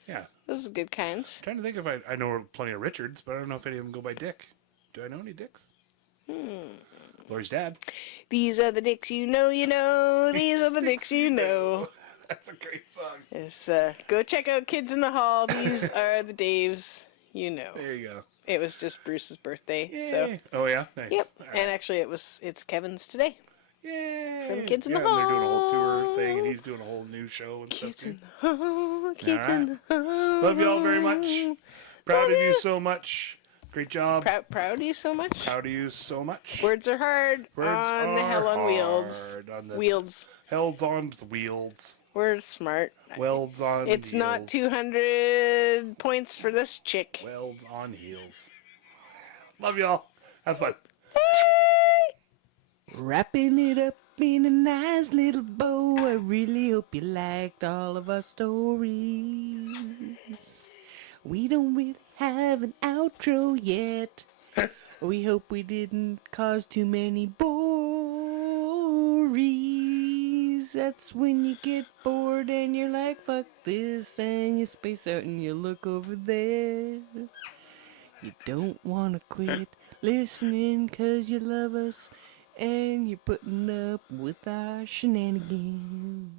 Yeah. those are good kinds. Trying to think if I know plenty of Richards, but I don't know if any of them go by Dick. Do I know any Dicks? Lori's dad. These are the dicks you know, you know. These are the dicks you know. That's a great song. Yes, go check out Kids in the Hall. These are the Daves you know. There you go. It was just Bruce's birthday, Yay. so Oh yeah, nice. yep. All And actually, it's Kevin's today. Yay. From Kids in the and they're doing a whole Hall. tour thing, and he's doing a whole new show and Kids stuff too. in the Hall. Kids in the Hall. Love you all very much. Proud of you so much. Great job. Proud of you so much. Proud of you so much. Words are hard Words on the are Hell on Wheels. hard on the Wheels. Held on the wheels. We're smart. Welds on It's not heels. 200 points for this chick. Welds on heels. Love y'all. Have fun. Wrapping it up in a nice little bow. I really hope you liked all of our stories. We don't really have an outro yet. We hope we didn't cause too many bories. That's when you get bored and you're like, fuck this, and you space out and you look over there. You don't want to quit listening 'cause you love us and you're putting up with our shenanigans.